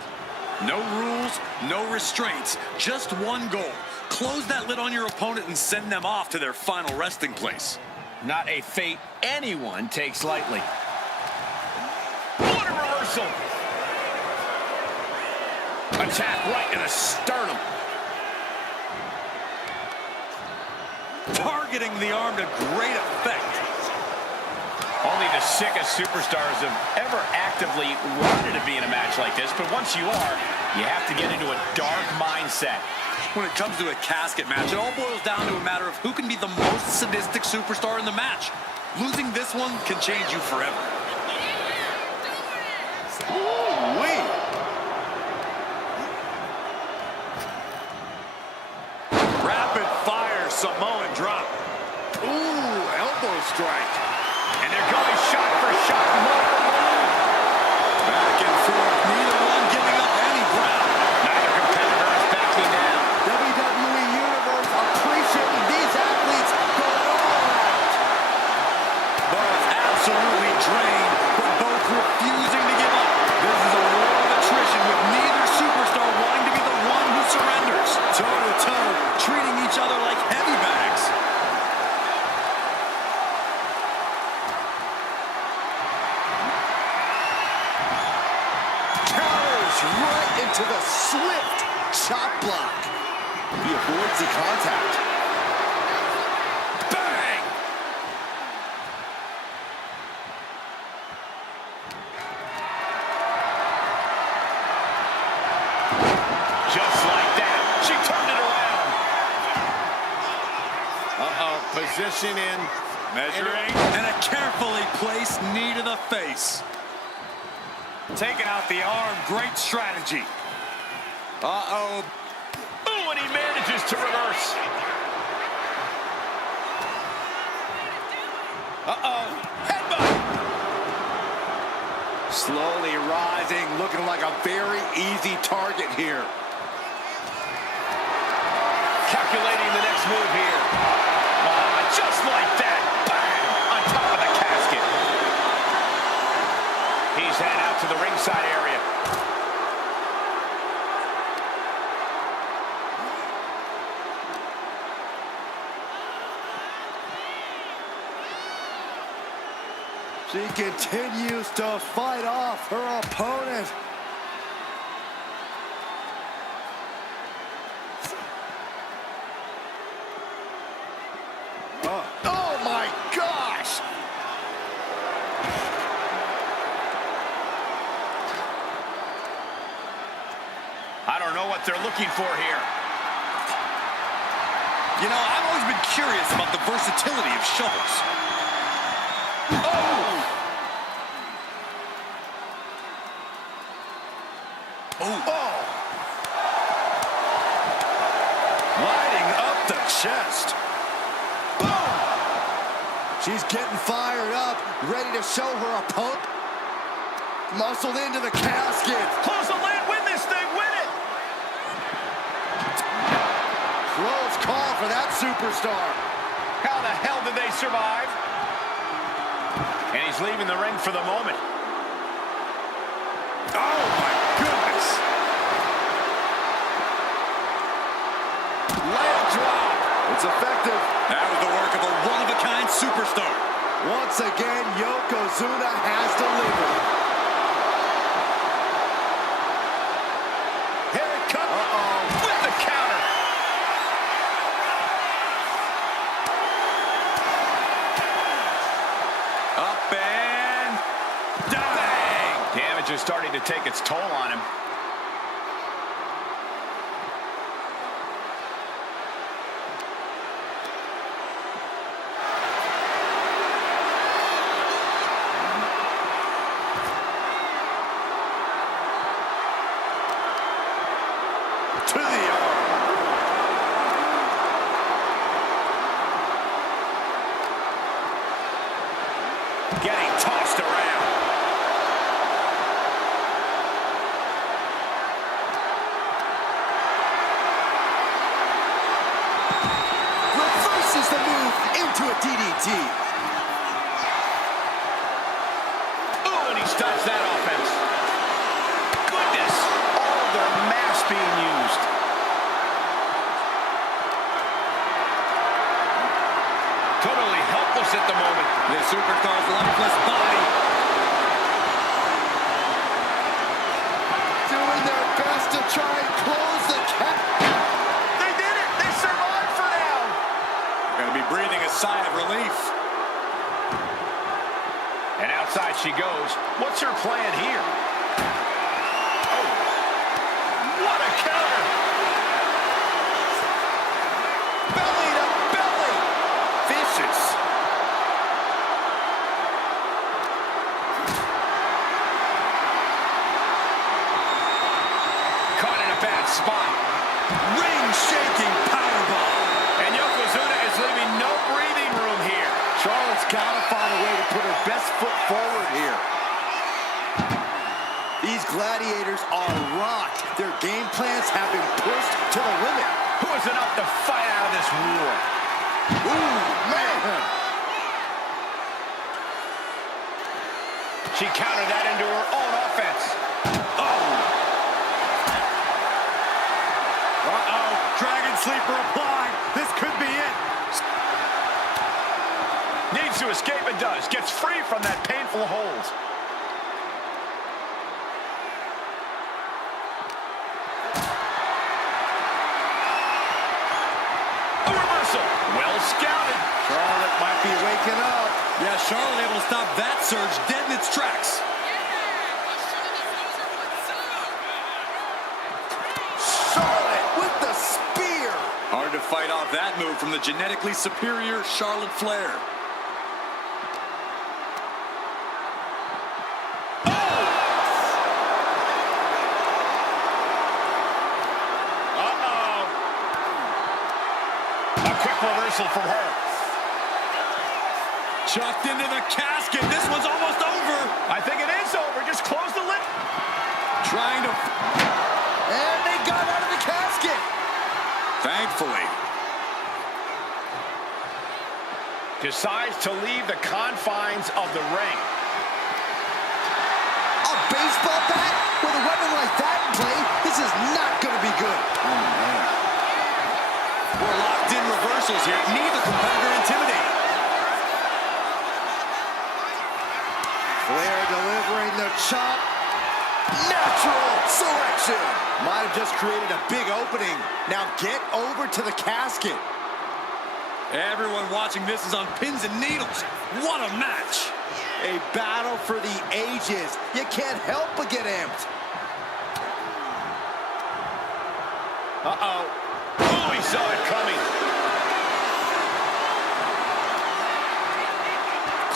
No rules, no restraints, just one goal. Close that lid on your opponent and send them off to their final resting place. Not a fate anyone takes lightly. What a reversal! Attack right in the sternum. Targeting the arm to great effect. Only the sickest superstars have ever actively wanted to be in a match like this, but once you are, you have to get into a dark mindset. When it comes to a casket match, it all boils down to a matter of who can be the most sadistic superstar in the match. Losing this one can change you forever. Ooh-wee. Rapid fire Samoan drop. Ooh, elbow strike. And they're going shot for shot. Back and forth, neither one giving up absolutely drained, but both refusing to give up. This is a war of attrition with neither superstar wanting to be the one who surrenders. Toe-to-toe, treating each other like heavy bags. Counters right into the swift chop block. He avoids the contact. Bang! Just like that, she turned it around. Position in. Measuring. And a carefully placed knee to the face. Taking out the arm, great strategy. Uh-oh. Ooh, and he manages to reverse. Uh-oh. Headbutt. Slowly rising, looking like a very easy target here. Calculating the next move here. Just like that. Bang! On top of the casket. He's heading out to the ringside area. She continues to fight off her opponent. Oh my gosh! I don't know what they're looking for here. You know, I've always been curious about the versatility of shovels. Lighting up the chest. Boom! She's getting fired up, ready to show her opponent. Muscled into the casket. Close the lid, win this thing, win it! Close call for that superstar. How the hell did they survive? And he's leaving the ring for the moment. Oh my goodness. Leg drop. It's effective. That was the work of a one-of-a-kind superstar. Once again, Yokozuna has delivered. Here it comes. With the counter. Up and down. Bang! Damage is starting to take its toll on him. To the arm. Getting tossed around. Reverses the move into a DDT. Ooh, and he stops that offense. Goodness. All their mass being used. Totally helpless at the moment. The superstar's lifeless body. Doing their best to try and close the cap. They did it. They survived for now. Going to be breathing a sigh of relief. And outside she goes. What's her plan here? Oh. What a counter. Belly to belly. Vicious. Caught in a bad spot. Ring-shaking powerbomb. And Yokozuna is leaving no breathing room here. Charlotte's got to find a way to put her best foot forward here. These gladiators are rocked. Their game plans have been pushed to the limit. Who is enough to fight out of this war? Ooh, man. She countered that into her own offense. Uh-oh, Dragon Sleeper applied. This could be it. Needs to escape and does. Gets free from that painful hold. A reversal. Well scouted. Charlotte might be waking up. Yeah, Charlotte able to stop that surge dead in its tracks. Charlotte with the spear. Hard to fight off that move from the genetically superior Charlotte Flair. Reversal from her. Chucked into the casket. This one's almost over. I think it is over. Just close the lid. Trying to... And they got out of the casket. Thankfully. Decides to leave the confines of the ring. A baseball bat with a weapon like that in play. This is not going to be good. Oh, man. We're locked in reversals here. Neither competitor intimidated. Flair delivering the chop. Natural selection. Might have just created a big opening. Now get over to the casket. Everyone watching this is on pins and needles. What a match. A battle for the ages. You can't help but get amped. Uh-oh. Oh, he saw it coming.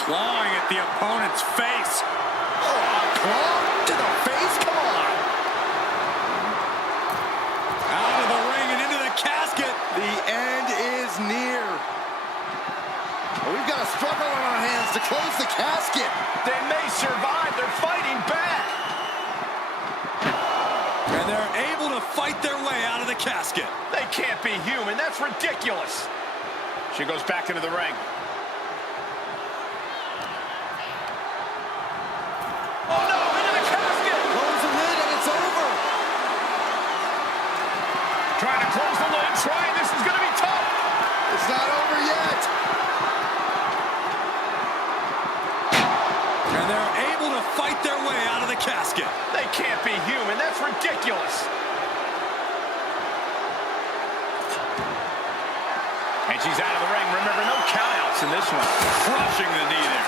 Clawing at the opponent's face. Oh, a claw to the face? Come on. Out of the ring and into the casket. The end is near. We've got a struggle on our hands to close the casket. They may survive. They're fighting back. And they're able to fight their way out of the casket. They can't be human. That's ridiculous. She goes back into the ring. Oh, no, into the casket. Close the lid and it's over. Trying to close the lid. Trying. This is going to be tough. It's not over yet. And they're able to fight their way out of the casket. They can't be human. That's ridiculous. And she's out of the ring. Remember, no countouts in this one. Crushing the knee there.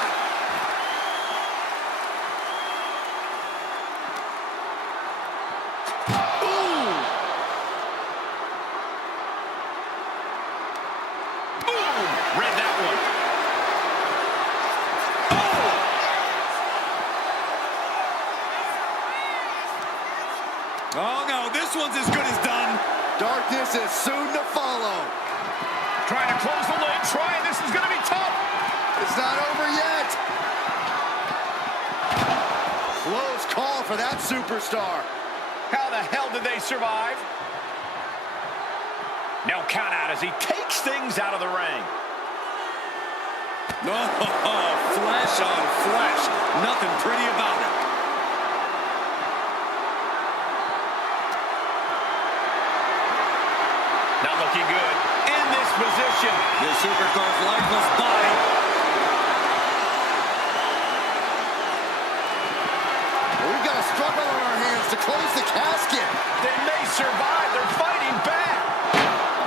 Ooh. Boom. Read that one. Oh, no, this one's as good as done. Darkness is soon to follow. Trying to close the lid. Trying. This is going to be tough. It's not over yet. Close call for that superstar. How the hell did they survive? No count out as he takes things out of the ring. Oh, flesh on flesh. Nothing pretty about it. Not looking good. In this position. The superstar's lifeless body. We've got a struggle on our hands to close the casket. They may survive. They're fighting back.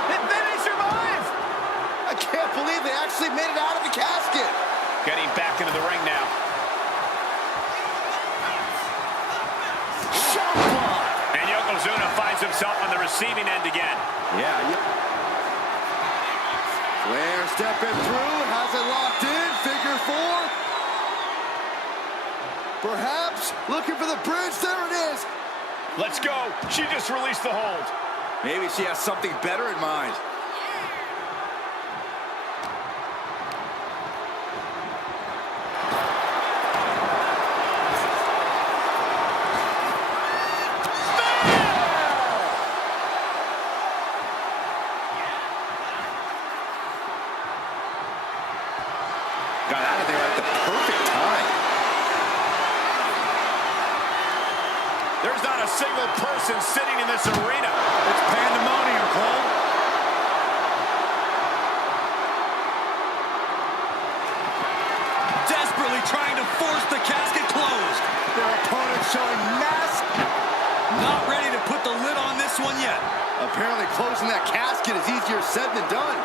They may survive. I can't believe they actually made it out of the casket. Getting back into the ring now. Shot block. And Yokozuna finds himself on the receiving end again. Yeah. Flair stepping through, has it locked in, figure four. Perhaps looking for the bridge, there it is. Let's go. She just released the hold. Maybe she has something better in mind. Got out of there at the perfect time. There's not a single person sitting in this arena. It's pandemonium, Cole. Desperately trying to force the casket closed. Their opponent showing Not ready to put the lid on this one yet. Apparently closing that casket is easier said than done.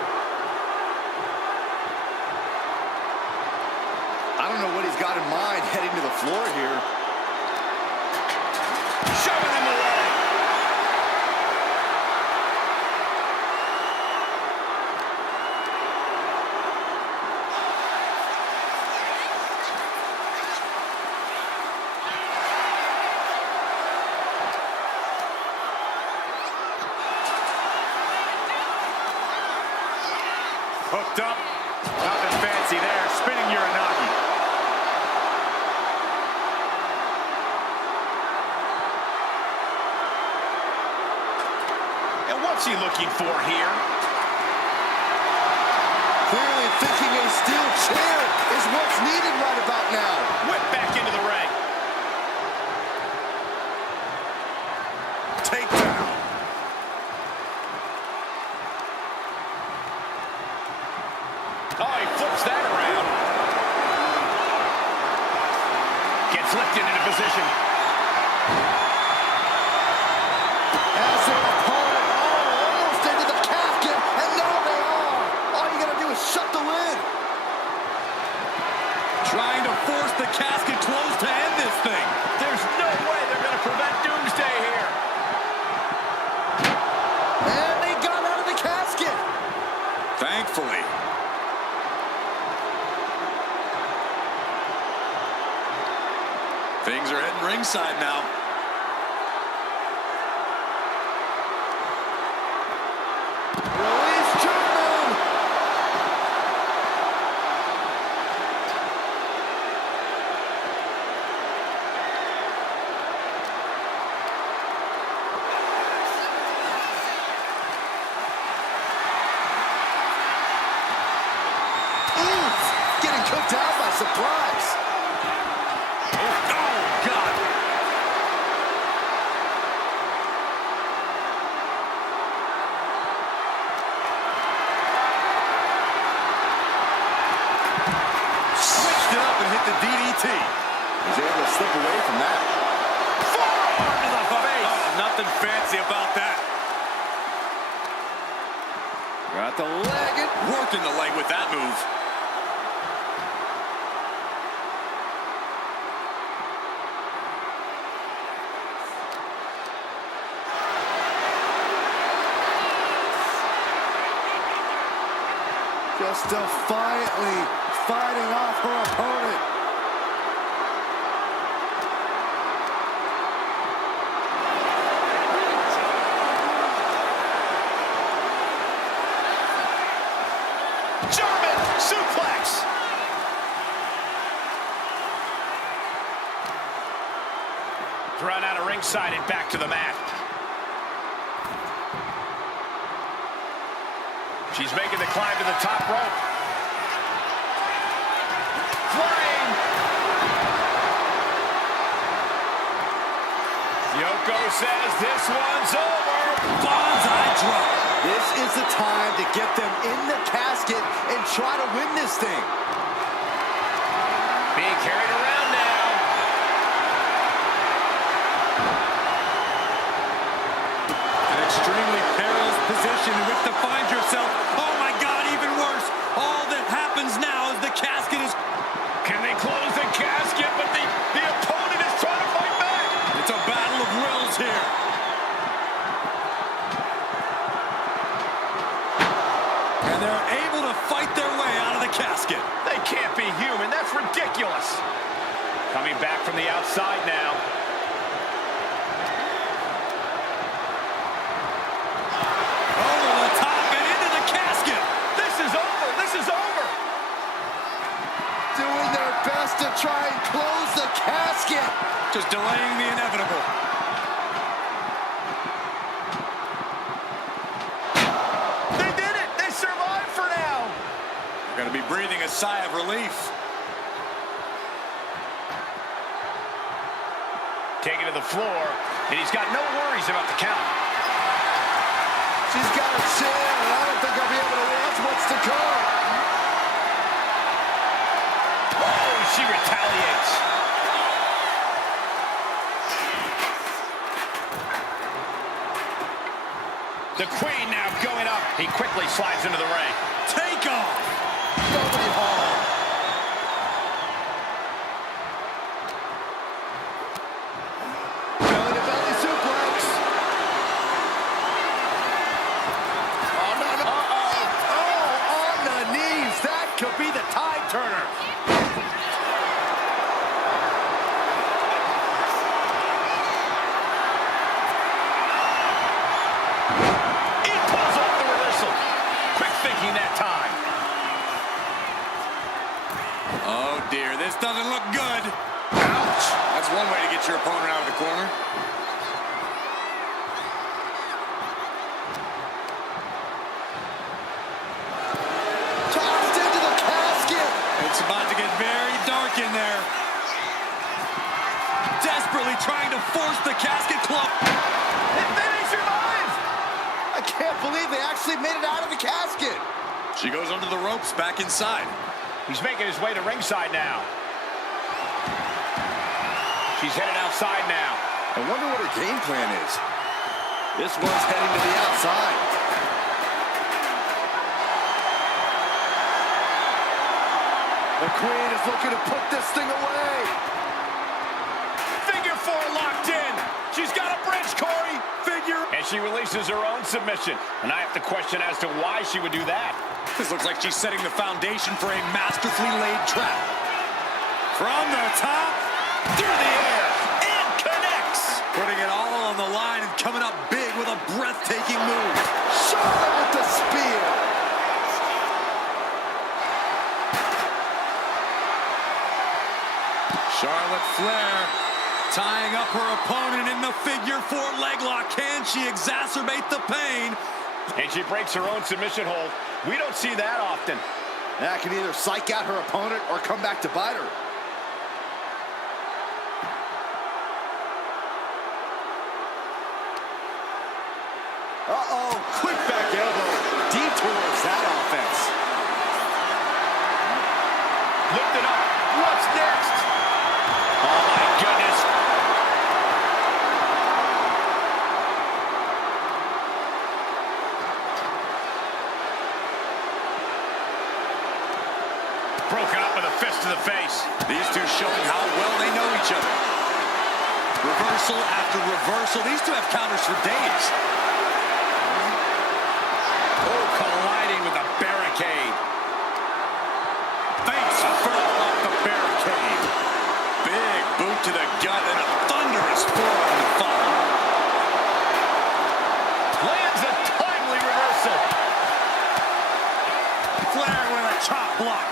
I don't know what he's got in mind heading to the floor here. Shoving him away. Hooked up. Nothing fancy there. Spinning Uranagi. And what's he looking for here? Clearly thinking a steel chair is what's needed right about now. Whip back into the ring. Takedown. Oh, he flips that around. Gets lifted into position. As their opponent, almost into the casket, and now they are. All you gotta do is shut the lid. Trying to force the casket closed to end this thing. There's no way they're going to prevent doomsday here. And they got out of the casket. Thankfully. Things are heading ringside now. Release German. Oof, getting cooked out by surprise. Oh, God. Switched it up and hit the DDT. He's able to slip away from that. Forearm to the face. Oh, nothing fancy about that. Got the leg in. Working the leg with that move. Just defiantly fighting off her opponent. German suplex. Thrown out of ringside and back to the mat. She's making the climb to the top rope. Flying. Yoko says this one's over. Bonsai drop. This is the time to get them in the casket and try to win this thing. Being carried around now. An extremely perilous position in which to find yourself. Oh my God, even worse. All that happens now is the casket is... Can they close the casket? But the opponent is trying to fight back. It's a battle of wills here. And they're able to fight their way out of the casket. They can't be human. That's ridiculous. Coming back from the outside now. Over the top and into the casket. This is over. This is over. Doing their best to try and close the casket. Just delaying the inevitable. They did it. They survived for now. Gonna be breathing a sigh of relief. Taken to the floor. and he's got no worries about the count. She's got a chin, and I don't think I'll be able to watch what's to come. Oh, she retaliates. The Queen now going up. He quickly slides into the ring. Take off! Nobody home. Belly-to-belly suplex. Oh, no, no. Uh-oh. Oh, on the knees. That could be the tide turner. He pulls off the reversal. Quick thinking that time. Oh dear, this doesn't look good. Ouch! That's one way to get your opponent out of the corner. Tossed into the casket. It's about to get very dark in there. Desperately trying to force the casket club. And then he survives. I can't believe they actually made it out of the casket. She goes under the ropes, back inside. He's making his way to ringside now. She's headed outside now. I wonder what her game plan is. This one's heading to the outside. The Queen is looking to put this thing away. Figure four locked in. She's got a bridge, Corey. Figure. And she releases her own submission. And I have to question as to why she would do that. This looks like she's setting the foundation for a masterfully laid trap. From the top, Through the air. And connects. putting it all on the line and coming up big with a breathtaking move. Charlotte with the spear. Charlotte Flair tying up her opponent in the figure four leg lock. Can she exacerbate the pain? And she breaks her own submission hold. We don't see that often. That can either psych out her opponent or come back to bite her. Uh-oh, quick back elbow. Detours that offense. Lift it up. What's next? Oh, my goodness. Broken up with a fist to the face. These two showing how well they know each other. Reversal after reversal. These two have counters for days. Oh, colliding with a barricade. Face first off the barricade. Big boot to the gut and a thunderous forearm to follow. Lands a timely reversal. Flair with a chop block.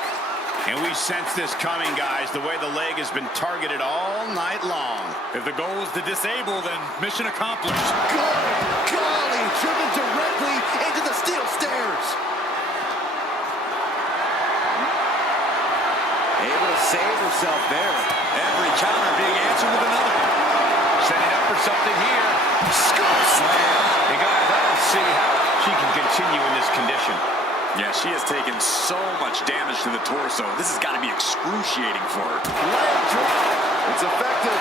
And we sense this coming, guys, the way the leg has been targeted all night long. If the goal is to disable, then mission accomplished. Good golly, driven directly into the steel stairs. Able to save herself there. Every counter being answered with another. Setting up for something here. Scoop slam. Hey, guys, I don't see how she can continue in this condition. Yeah, she has taken so much damage to the torso. This has got to be excruciating for her. Leg drop. It's effective.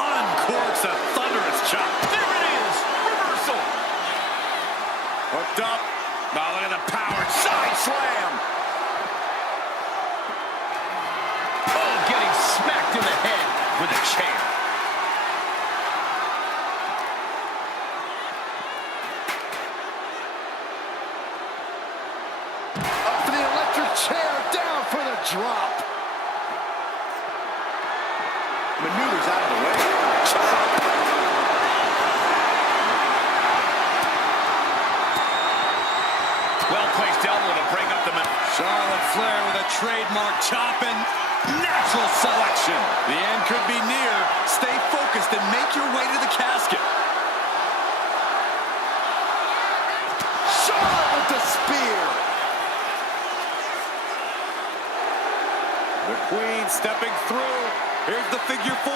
Uncorks a thunderous chop. There it is. Reversal. Hooked up. Oh, look at the power. Side slam. Oh, getting smacked in the head with a chair. Up for the electric chair, down for the drop. Maneuvers out of the way. Well-placed elbow to break up the middle. Charlotte Flair with a trademark chop and natural selection. The end could be near. Stay focused and make your way to the casket. stepping through. Here's the figure 4.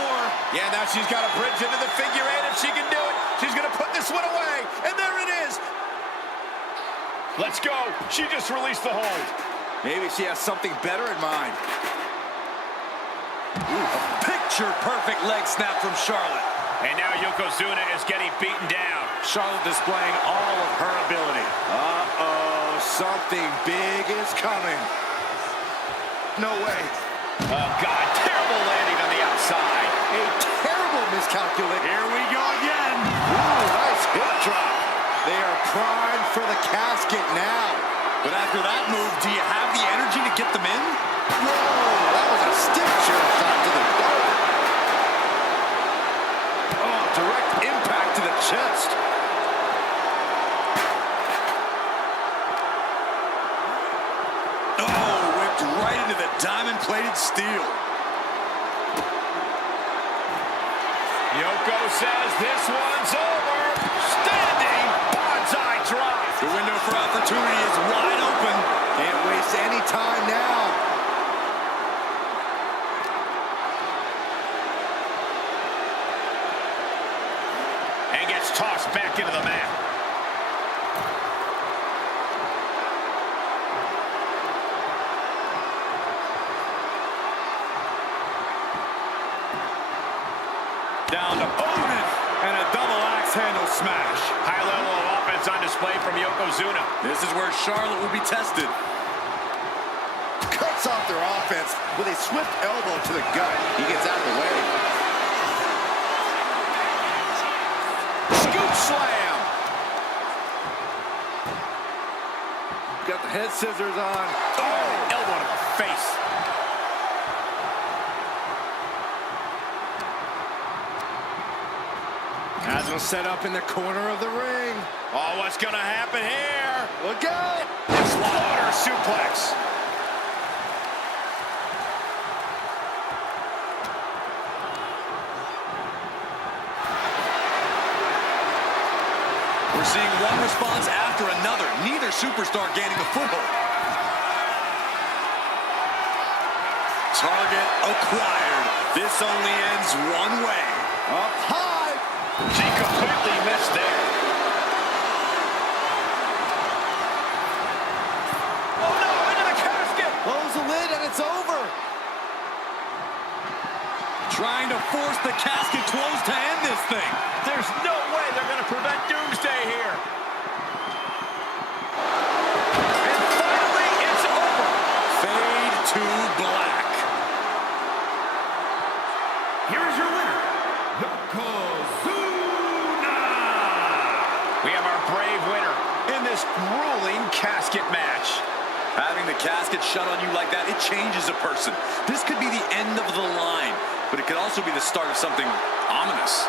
Yeah, now she's got a bridge into the figure 8. If she can do it, she's going to put this one away. And there it is. Let's go. She just released the hold. Maybe she has something better in mind. Picture-perfect leg snap from Charlotte. And now Yokozuna is getting beaten down. Charlotte displaying all of her ability. Uh-oh, something big is coming. No way. Oh, God, terrible landing on the outside. A terrible miscalculation. Here we go again. Ooh, nice hip drop. They are primed for the casket now. But after that move, do you have the energy to get them in? Whoa, that was a stiff chair shot to the dome. Oh, direct impact to the chest. Oh, whipped right into the diamond-plated steel. Yoko says this one's over. Standing bonsai drop. The window for opportunity is wide open. Can't waste any time now. And gets tossed back into the mat. Down to Odin, and a double axe handle smash. High level of offense on display from Yokozuna. This is where Charlotte will be tested. Cuts off their offense with a swift elbow to the gut. He gets out of the way. Scoop slam. Got the head scissors on. Oh, elbow to the face. Has him set up in the corner of the ring. Oh, what's going to happen here? Look out! Slaughter suplex. We're seeing one response after another. Neither superstar gaining a foothold. Target acquired. This only ends one way. Up high. She completely missed there. Oh no, into the casket! Close the lid and it's over. Trying to force the casket closed to end this thing. There's no way they're going to prevent Doomsday here. And finally, it's over. Fade to black. Here is your winner, Yokozuna! We have our brave winner in this grueling casket match. Having the casket shut on you like that, it changes a person. This could be the end of the line, but it could also be the start of something ominous.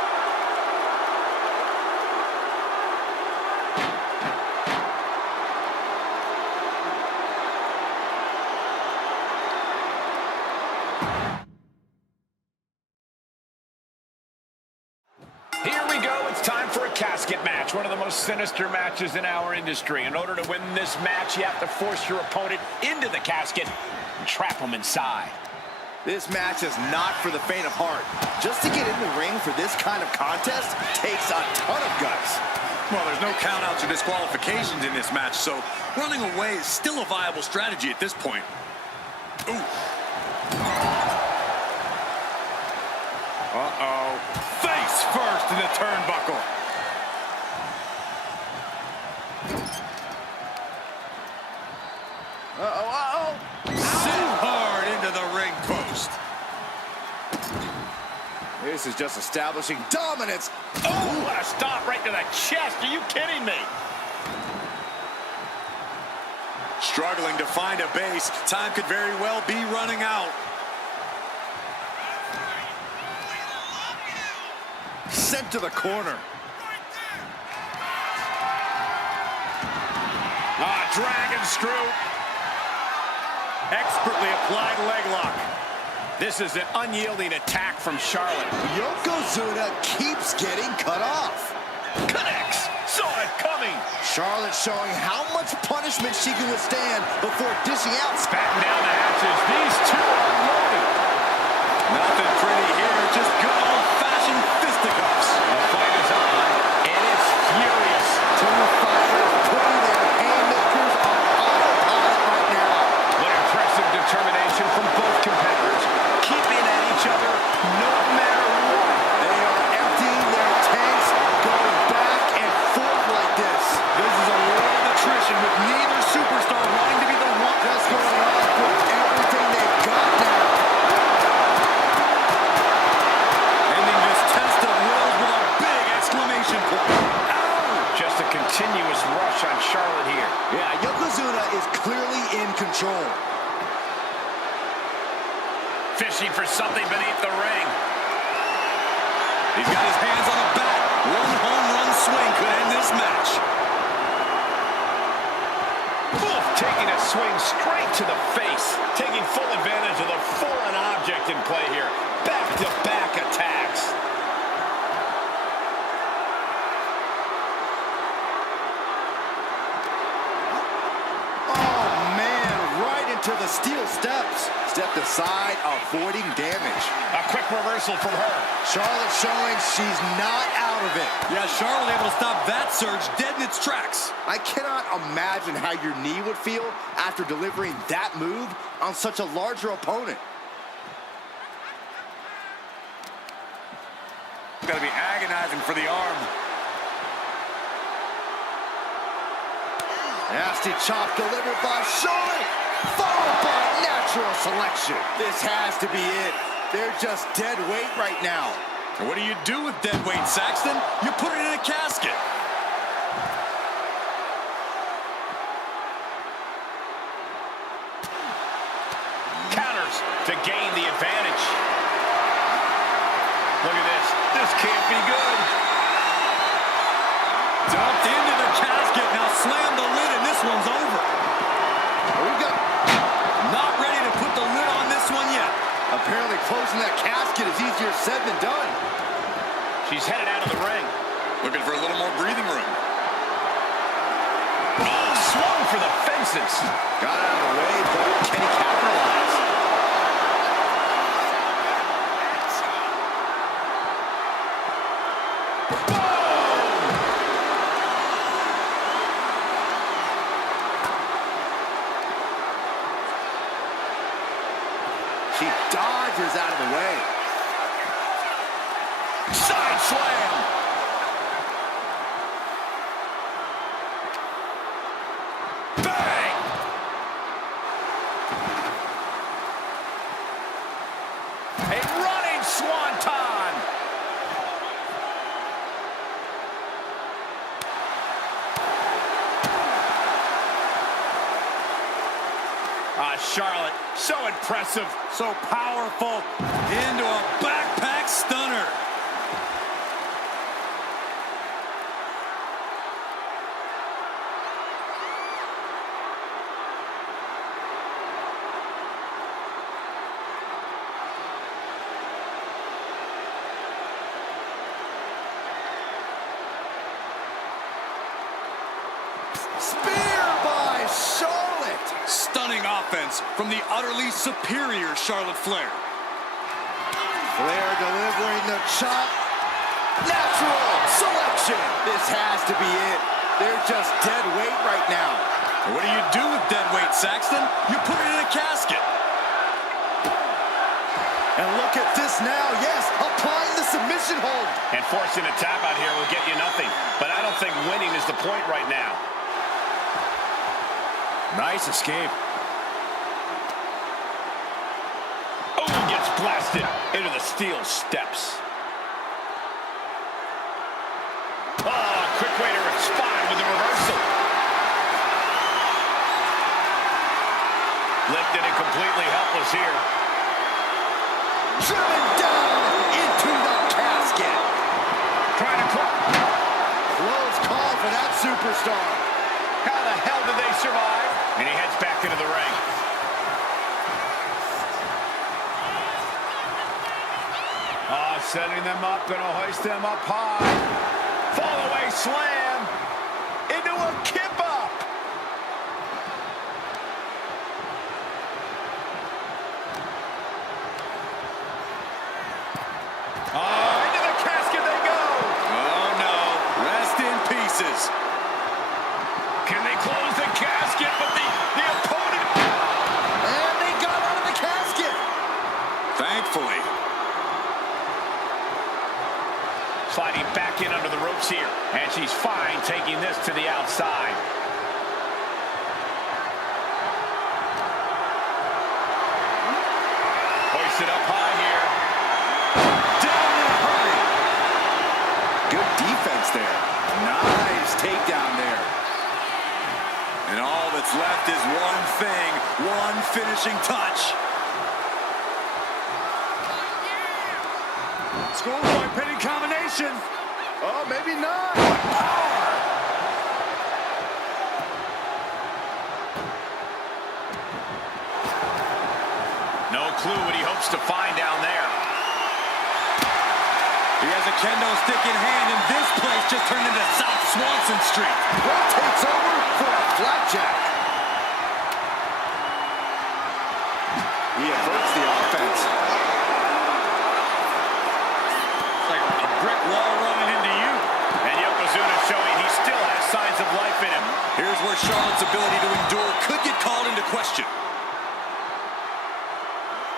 Here we go. It's time for a casket match, one of the most sinister matches in our industry. In order to win this match, you have to force your opponent into the casket and trap them inside. This match is not for the faint of heart. Just to get in the ring for this kind of contest takes a ton of guts. Well, there's no countouts or disqualifications in this match, so running away is still a viable strategy at this point. Ooh. Uh-oh. Face first in the turnbuckle. Uh-oh. Sit hard into the ring post. This is just establishing dominance. Oh, what a stop right to the chest. Are you kidding me? Struggling to find a base. Time could very well be running out. Sent to the corner. Dragon screw. Expertly applied leg lock. This is an unyielding attack from Charlotte. Yokozuna keeps getting cut off. Connects. Saw it coming. Charlotte showing how much punishment she can withstand before dishing out. Batten down the hatches. These two are loaded. Nothing pretty here, just good old-fashioned fisticuffs. The fight is on, and it's furious. Two fighters putting their haymakers on autopilot right now. What impressive determination from both competitors, keeping at each other no matter what. They are emptying their tanks, going back and forth like this. This is a war of attrition with neither superstar wanting to be the one. Just going off with everything they've got now. Ending this test of wills with a big exclamation point. Just a continuous rush on Charlotte here. Yeah, Yokozuna is clearly in control. Fishing for something beneath the ring. He's got his hands on the bat. One home run swing could end this match. Oof, taking a swing straight to the face. Taking full advantage of the foreign object in play here. Back-to-back attacks. Oh, man, right into the steel steps. Stepped aside, avoiding damage. A quick reversal from her. Charlotte showing she's not out of it. Yeah, Charlotte able to stop that surge dead in its tracks. I cannot imagine how your knee would feel after delivering that move on such a larger opponent. Gotta be agonizing for the arm. Nasty chop delivered by Charlotte, followed by natural selection. This has to be it. They're just dead weight right now. And what do you do with dead weight, Saxton? You put it in a casket. Counters to gain the advantage. Look at this. This can't be good. Dumped into the casket. Now slam the lid and this one's over. We got Not ready to put the lid on this one yet. apparently closing that casket is easier said than done. She's headed out of the ring. Looking for a little more breathing room. Oh, swung for the fences. Got out of the way, but can he capitalize? She dodges out of the way. Side slam. Bang. A running swanton. Charlotte, so impressive. So powerful. Into a backpack stunner. Spear by Charlotte. Stunning offense from the utterly superior Charlotte Flair. Flair delivering the chop. Natural selection. This has to be it. They're just dead weight right now. And what do you do with dead weight, Saxton? You put it in a casket. And look at this now. Yes, applying the submission hold. And forcing a tap out here will get you nothing. But I don't think winning is the point right now. Nice escape. Oh, gets blasted into the steel steps. Oh, quick way to respond with a reversal. Lifted and completely helpless here. Driven down into the casket. Trying to call. Close call for that superstar. How the hell did they survive? And he heads back into the ring. Oh, setting them up, gonna hoist them up high. Fall away slam into a kip up. Sliding back in under the ropes here. And she's fine taking this to the outside. Hoist it up high here. Down in a hurry. Good defense there. Nice takedown there. And all that's left is one thing, one finishing touch. Schoolboy pinning combination. Oh, maybe not. Power. No clue what he hopes to find down there. He has a kendo stick in hand, and this place just turned into South Swanson Street. Rotates over for a flapjack. He averts the offense. It's like a brick wall running into you. And Yokozuna showing he still has signs of life in him. Here's where Charlotte's ability to endure could get called into question.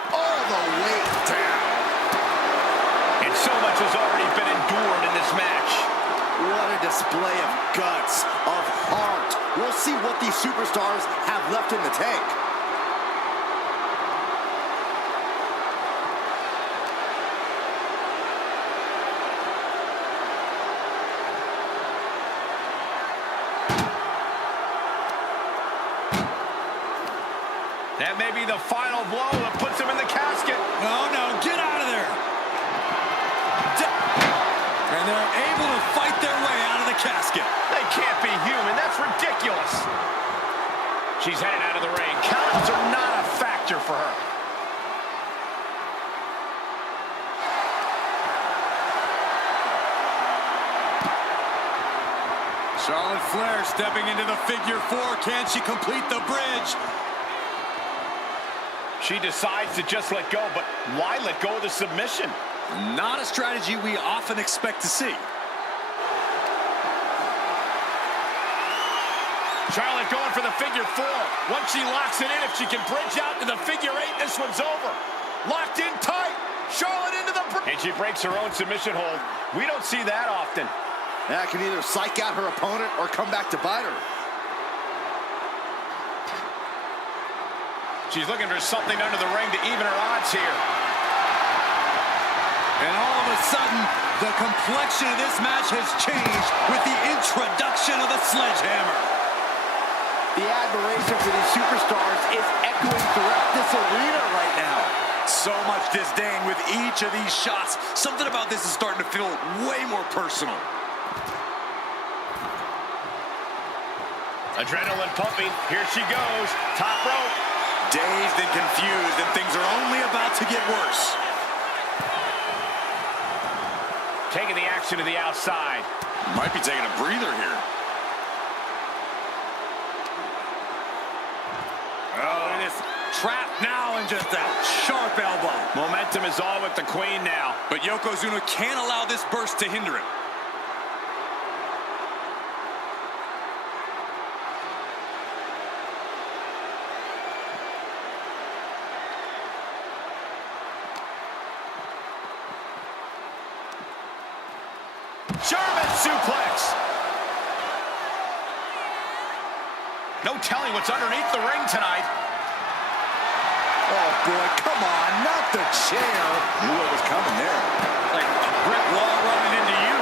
All the way down. And so much has already been endured in this match. What a display of guts, of heart. We'll see what these superstars have left in the tank. That may be the final blow that puts him in the casket. No, get out of there. And they're able to fight their way out of the casket. They can't be human. That's ridiculous. She's headed out of the ring. Countouts are not a factor for her. Charlotte Flair stepping into the figure four. Can she complete the bridge? She decides to just let go, but why let go of the submission? Not a strategy we often expect to see. Charlotte going for the figure four. Once she locks it in, if she can bridge out to the figure eight, this one's over. Locked in tight. Charlotte into the bridge. And she breaks her own submission hold. We don't see that often. That can either psych out her opponent or come back to bite her. She's looking for something under the ring to even her odds here. And all of a sudden, the complexion of this match has changed with the introduction of the sledgehammer. The admiration for these superstars is echoing throughout this arena right now. So much disdain with each of these shots. Something about this is starting to feel way more personal. Adrenaline pumping. Here she goes. Top rope. Dazed and confused, and things are only about to get worse. Taking the action to the outside. Might be taking a breather here. Oh, look at this. Trapped now and just that sharp elbow. Momentum is all with the Queen now. But Yokozuna can't allow this burst to hinder him. German suplex. No telling what's underneath the ring tonight. Oh, boy, come on, not the chair. Knew what was coming there. Like a brick wall running into you.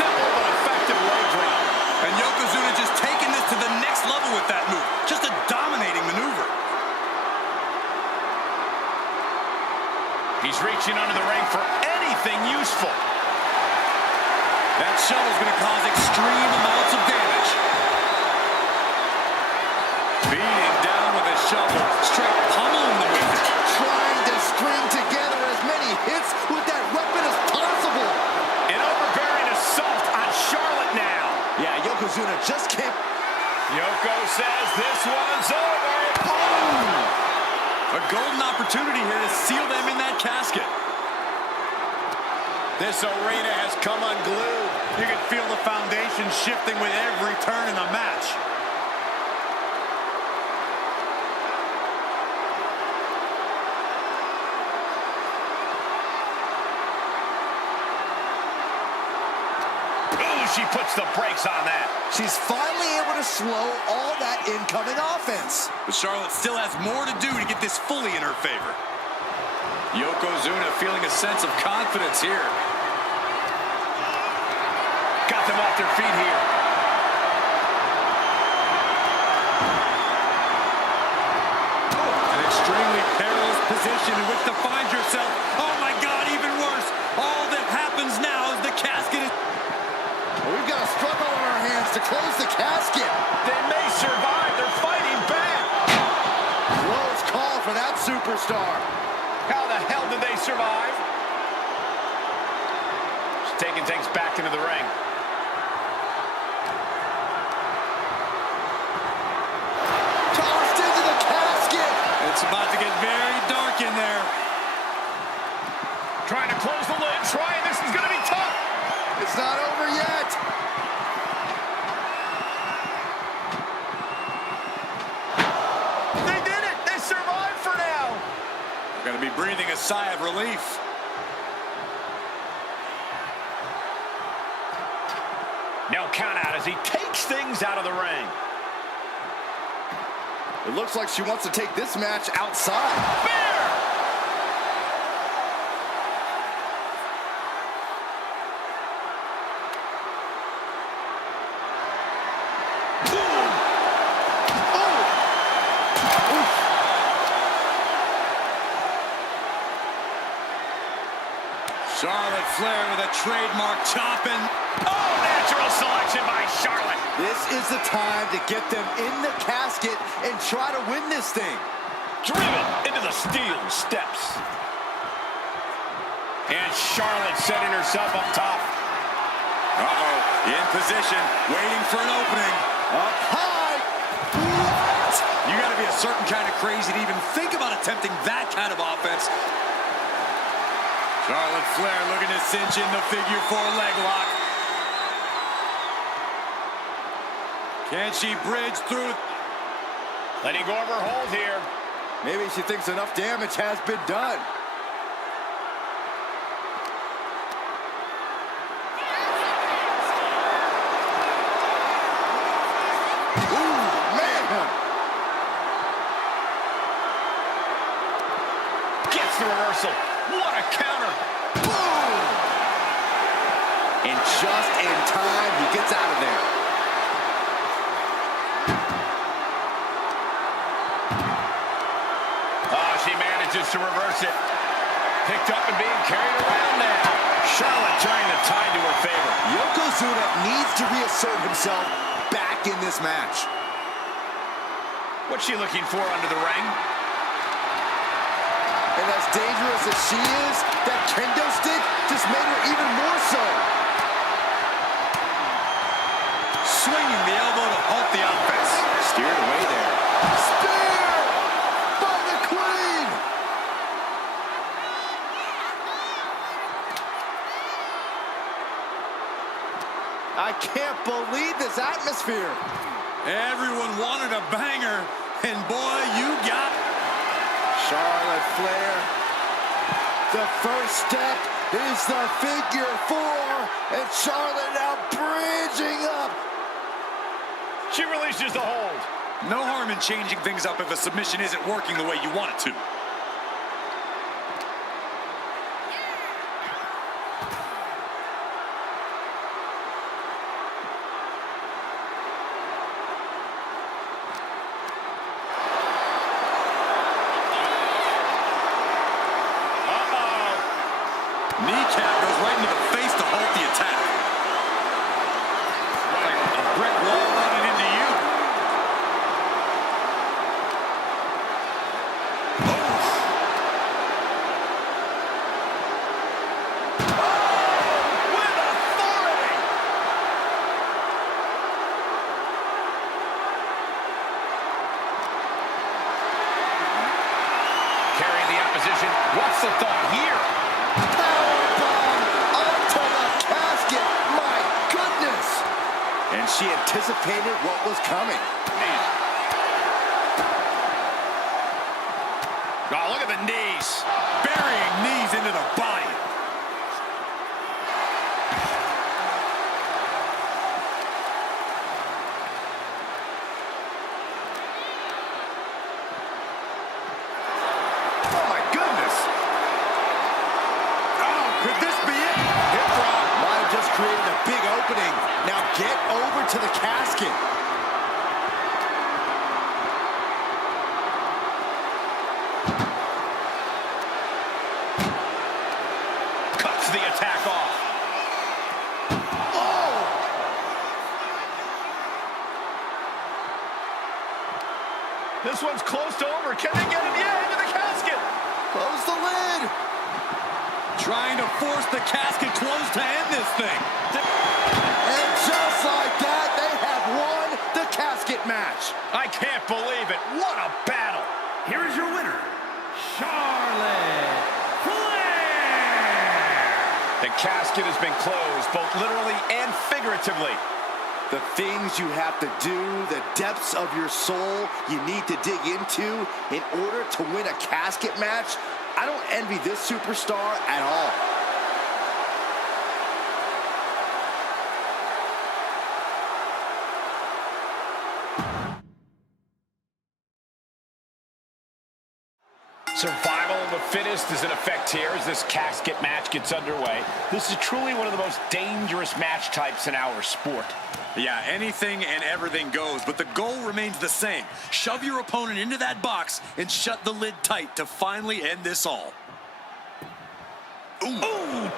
Simple but effective leg drop. And Yokozuna just taking this to the next level with that move. Just a dominating maneuver. He's reaching under the ring for anything useful. That shovel's going to cause extreme amounts of damage. Beating down with a shovel, straight pummeling the weaver. Trying to string together as many hits with that weapon as possible. An overbearing assault on Charlotte now. Yeah, Yokozuna just can't. Yoko says this one's over. Boom! A golden opportunity here to seal them in that casket. This arena has come unglued. You can feel the foundation shifting with every turn in the match. she puts the brakes on that. She's finally able to slow all that incoming offense. But Charlotte still has more to do to get this fully in her favor. Yokozuna feeling a sense of confidence here. Got them off their feet here. An extremely perilous position in which to find yourself. Oh my God, even worse. All that happens now is the casket is... We've got a struggle on our hands to close the casket. They may survive. They're fighting back. Close call for that superstar. How the hell did they survive? She's taking things back into the ring. Tossed into the casket. It's about to get very dark in there. Trying to close the lid. This is going to be tough. It's not over yet. They did it. They survived for now. Going to be breathing a sigh of relief. No count out as he takes things out of the ring. It looks like she wants to take this match outside. Bear! Charlotte Flair with a trademark chopping. Oh, natural selection by Charlotte. This is the time to get them in the casket and try to win this thing. Driven into the steel steps. And Charlotte setting herself up top. Uh-oh, in position, waiting for an opening. Up high. What? You got to be a certain kind of crazy to even think about attempting that kind of offense. Charlotte Flair looking to cinch in the figure 4 leg lock. Can she bridge through? Letting go of her hold here. Maybe she thinks enough damage has been done. Ooh, man! Gets the reversal. What a counter. Boom! And just in time, he gets out of there. Oh, she manages to reverse it. Picked up and being carried around now. Charlotte turning the tide to her favor. Yokozuna needs to reassert himself back in this match. What's she looking for under the ring? And as dangerous as she is, that kendo stick just made her even more so. Swinging the elbow to halt the offense. Steered away there. Spear by the Queen. I can't believe this atmosphere. Everyone wanted a banger, and boy, you got Charlotte Flair. The first step is the figure 4, and Charlotte now bridging up. She releases the hold. no harm in changing things up if a submission isn't working the way you want it to. Kneecap goes right into the face to halt the attack. Like a brick wall running into you. With authority! Carrying the opposition. What's the thought here? And she anticipated what was coming. Oh, look at the knees. Burying knees into the body. big opening. Now get over to the casket. Cuts the attack off. This one's close to over. Can they get him? Yeah, into the casket. Close the lid. Trying to force the casket closed to end this thing. And just like that, they have won the casket match. I can't believe it. What a battle. Here is your winner, Charlotte Flair. The casket has been closed, both literally and figuratively. The things you have to do, the depths of your soul you need to dig into in order to win a casket match. I don't envy this superstar at all. Survival of the fittest is in effect here as this casket match gets underway. This is truly one of the most dangerous match types in our sport. Yeah, anything and everything goes, but the goal remains the same. Shove your opponent into that box and shut the lid tight to finally end this all. Ooh.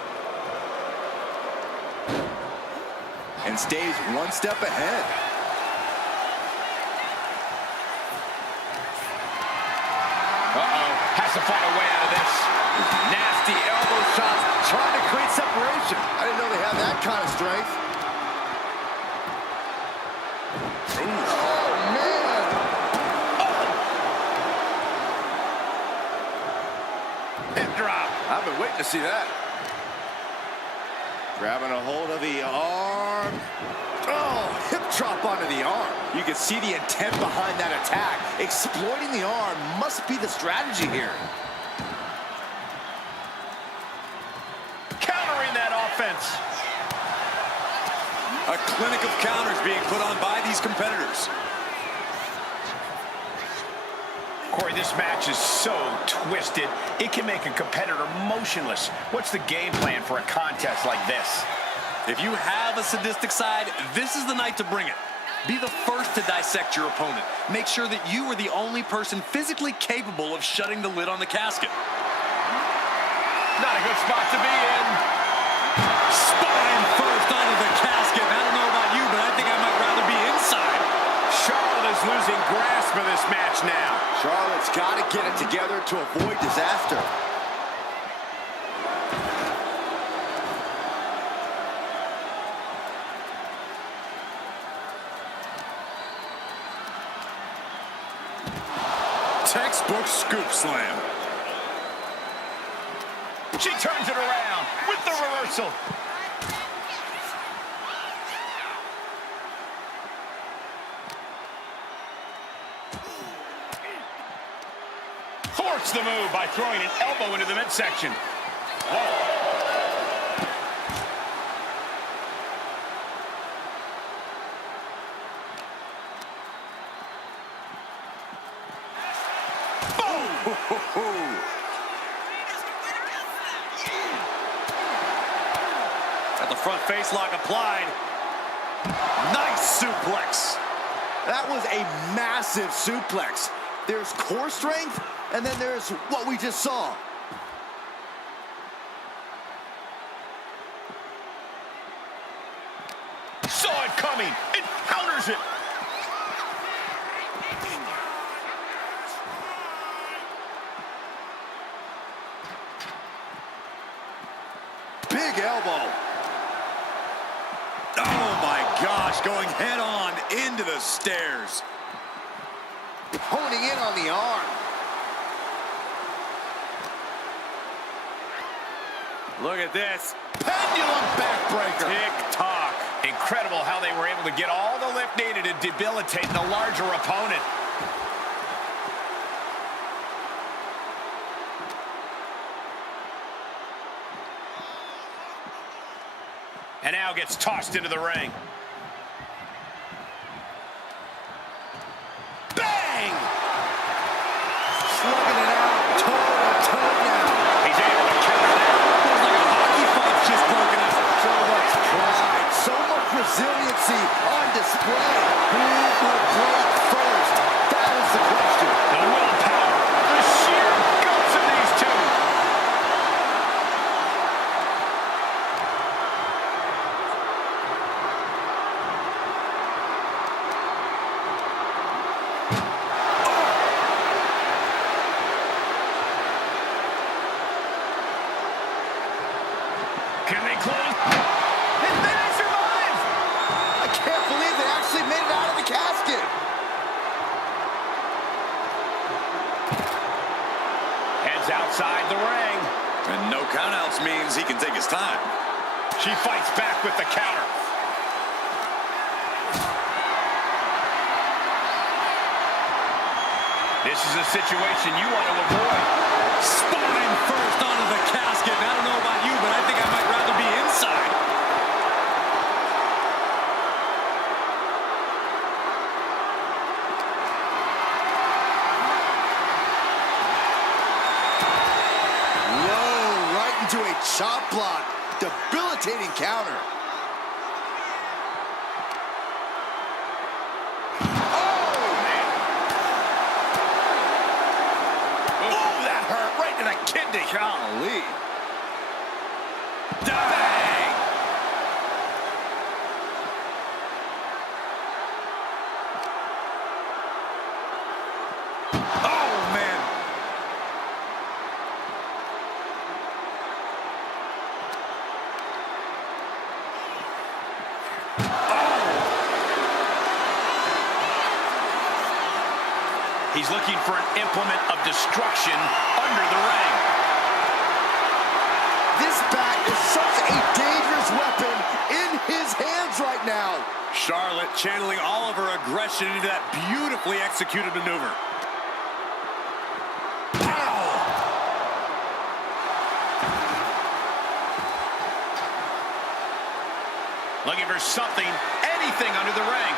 And stays one step ahead. Has to find a way out of this. Nasty elbow shots, trying to create separation. I didn't know they had that kind of strength. Oh, man. Hip drop. I've been waiting to see that. Grabbing a hold of the arm. Oh, hip drop onto the arm. You can see the intent behind that attack. Exploiting the arm must be the strategy here. Countering that offense. A clinic of counters being put on by these competitors. Corey, this match is so twisted, it can make a competitor motionless. What's the game plan for a contest like this? If you have a sadistic side, this is the night to bring it. Be the first to dissect your opponent. Make sure that you are the only person physically capable of shutting the lid on the casket. Not a good spot to be in. Spine first onto the casket. I don't know about you, but I think I might rather be inside. Charlotte is losing grasp of this match now. Charlotte's got to get it together to avoid disaster. Textbook scoop slam. She turns it around with the reversal. Force the move by throwing an elbow into the midsection. Whoa. Got the front face lock applied. Nice suplex. That was a massive suplex. There's core strength, and then there's what we just saw. Saw it coming. It counters it. Big elbow. Oh my gosh, going head on into the stairs. Honing in on the arm. Look at this. Pendulum backbreaker. Tick-tock. Incredible how they were able to get all the lift needed to debilitate the larger opponent. And now gets tossed into the ring. Bang! Slugging it out, toe-to-toe now. He's able to counter that. Feels like a hockey fight's just broken up. So much pride close. And then he survives. I can't believe they actually made it out of the casket. Heads outside the ring. And no countouts means he can take his time. She fights back with the counter. This is a situation you want to avoid. Spine first onto the casket. And I don't know about you, but I think I might rather be inside. Whoa, right into a chop block. Debilitating counter. Golly. Bang! Oh, man. He's looking for an implement of destruction under the ring. This bat is such a dangerous weapon in his hands right now. Charlotte channeling all of her aggression into that beautifully executed maneuver. Pow! Looking for something, anything under the ring.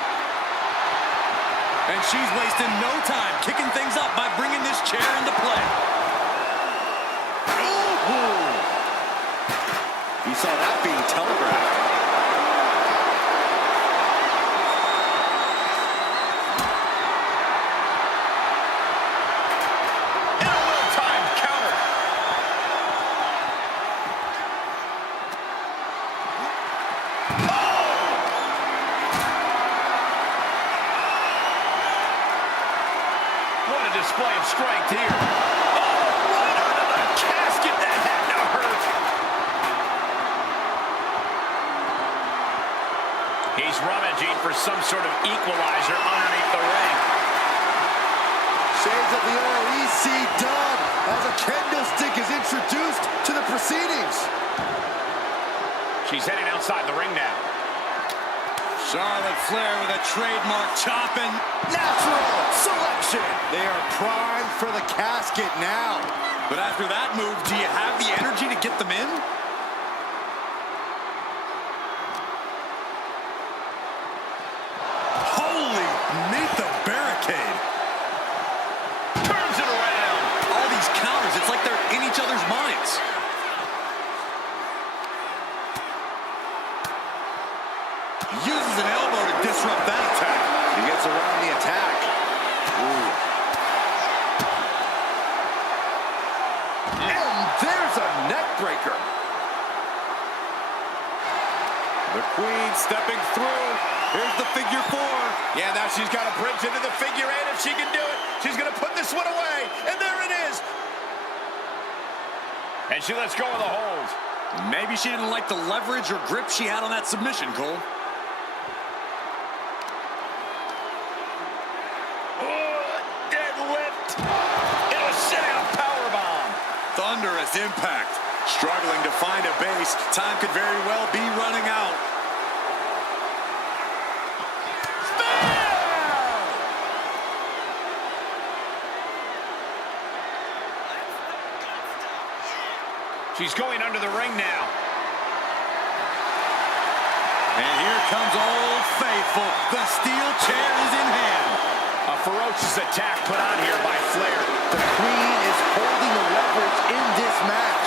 And she's wasting no time kicking things up by bringing this chair into play. You saw that being telegraphed. And a well-timed counter. What a display of strength here. Oh, right under the casket. That had to hurt. He's rummaging for some sort of equalizer underneath the ring. Shades of the old EC dub as a kendo stick is introduced to the proceedings. She's heading outside the ring now. Charlotte Flair with a trademark chop and Natural selection. They are primed for the casket now. but after that move, do you have the energy to get them in? Holy, meet the barricade. Turns it around. All these counters, it's like they're in each other's minds. Uses an elbow to disrupt that attack. He gets around the attack. Ooh. And there's a neck breaker. The Queen stepping through. Here's the figure four. Yeah, now she's got a bridge into the figure eight. If she can do it, she's going to put this one away. And there it is. And she lets go of the hold. Maybe she didn't like the leverage or grip she had on that submission, Cole. Deadlift. It'll sit out powerbomb. Thunderous impact. Struggling to find a base. Time could very well be running out. She's going under the ring now. And here comes Old Faithful. The steel chair is in hand. A ferocious attack put on here by Flair. The Queen is holding the leverage in this match.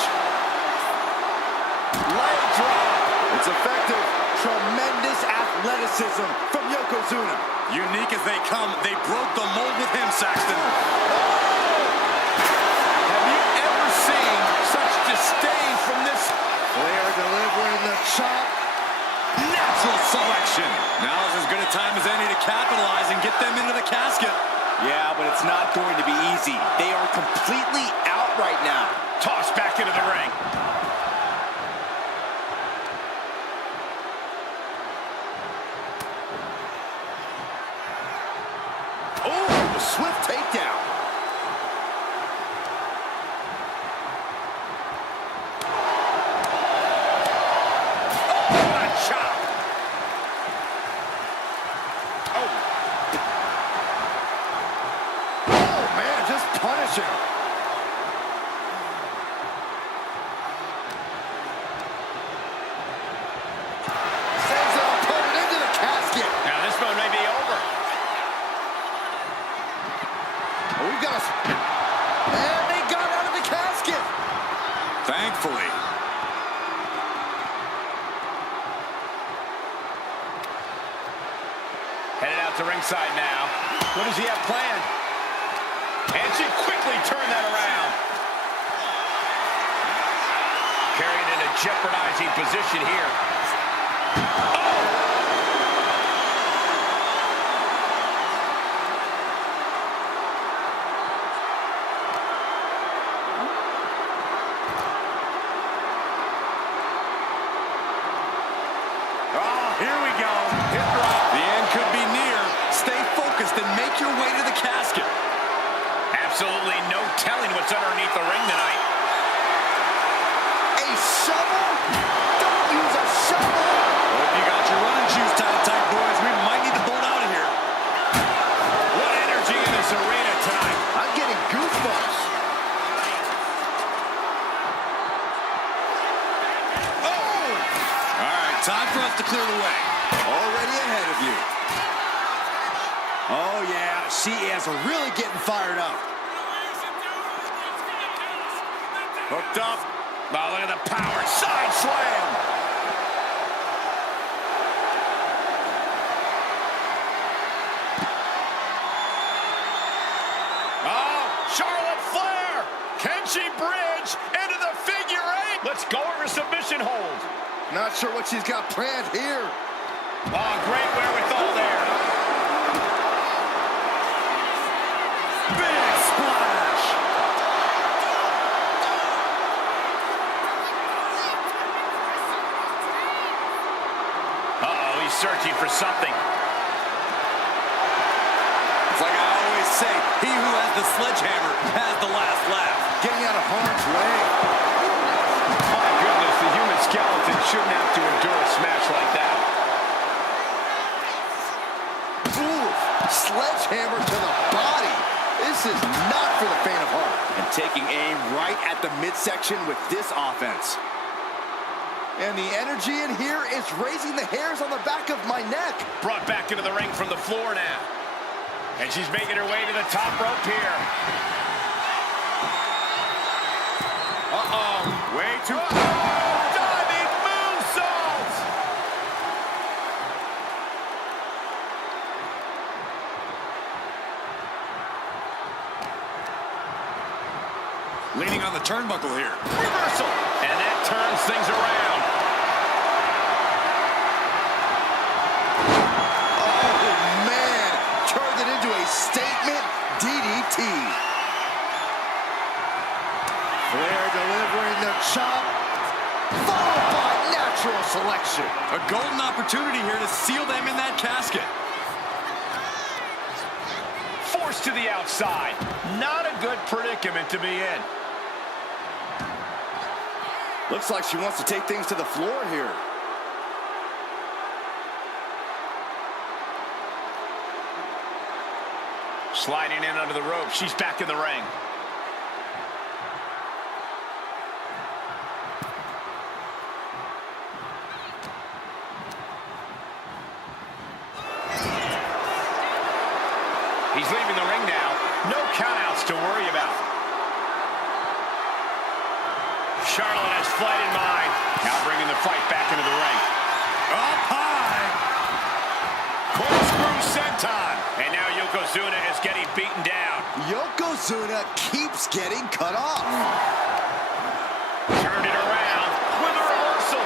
Leg drop. It's effective. Tremendous athleticism from Yokozuna. Unique as they come, they broke the mold with him, Saxton. Have you ever seen such disdain from this? Flair delivering the chop. Natural selection. Now is as good a time as any to capitalize and get them into the casket. Yeah, but it's not going to be easy. They are completely out right now. Tossed back into the ring. Headed out to ringside now. What does he have planned? And she quickly turned that around. Carried in a jeopardizing position here. Oh! Here we go. Hit drop. The end could be near. Stay focused and make your way to the casket. Absolutely no telling what's underneath the ring tonight. A shovel? Don't use a shovel! Hope you got your running shoes tight, boys. We might need to bolt out of here. What energy in this arena tonight. I'm getting goosebumps. Time for us to clear the way. Already ahead of you. Oh, yeah. She is really getting fired up. Hooked up. Oh, look at the power. Side slam. Oh, Charlotte Flair. Can she bridge into the figure eight? Let's go over submission hold. Not sure what she's got planned here. Oh, great wherewithal there. Big splash. Uh-oh, he's searching for something. It's like I always say, he who has the sledgehammer has the last laugh. Getting out of harm's way. My goodness, the human skeleton shouldn't have to endure a smash like that. Ooh, sledgehammer to the body. This is not for the faint of heart. And taking aim right at the midsection with this offense. And the energy in here is raising the hairs on the back of my neck. Brought back into the ring from the floor now. And she's making her way to the top rope here. Uh-oh. Way too... Diving moonsault! Leaning on the turnbuckle here. Reversal! And that turns things around. Oh, man. Turned it into a statement DDT. Flair delivering the chop, followed by natural selection. A golden opportunity here to seal them in that casket. Forced to the outside. Not a good predicament to be in. Looks like she wants to take things to the floor here. Sliding in under the rope. She's back in the ring. He's leaving the ring now. No countouts to worry about. Charlotte has flight in mind. Now bringing the fight back into the ring. Up high. Corkscrew senton. And now Yokozuna is getting beaten down. Yokozuna keeps getting cut off. Turned it around with a reversal.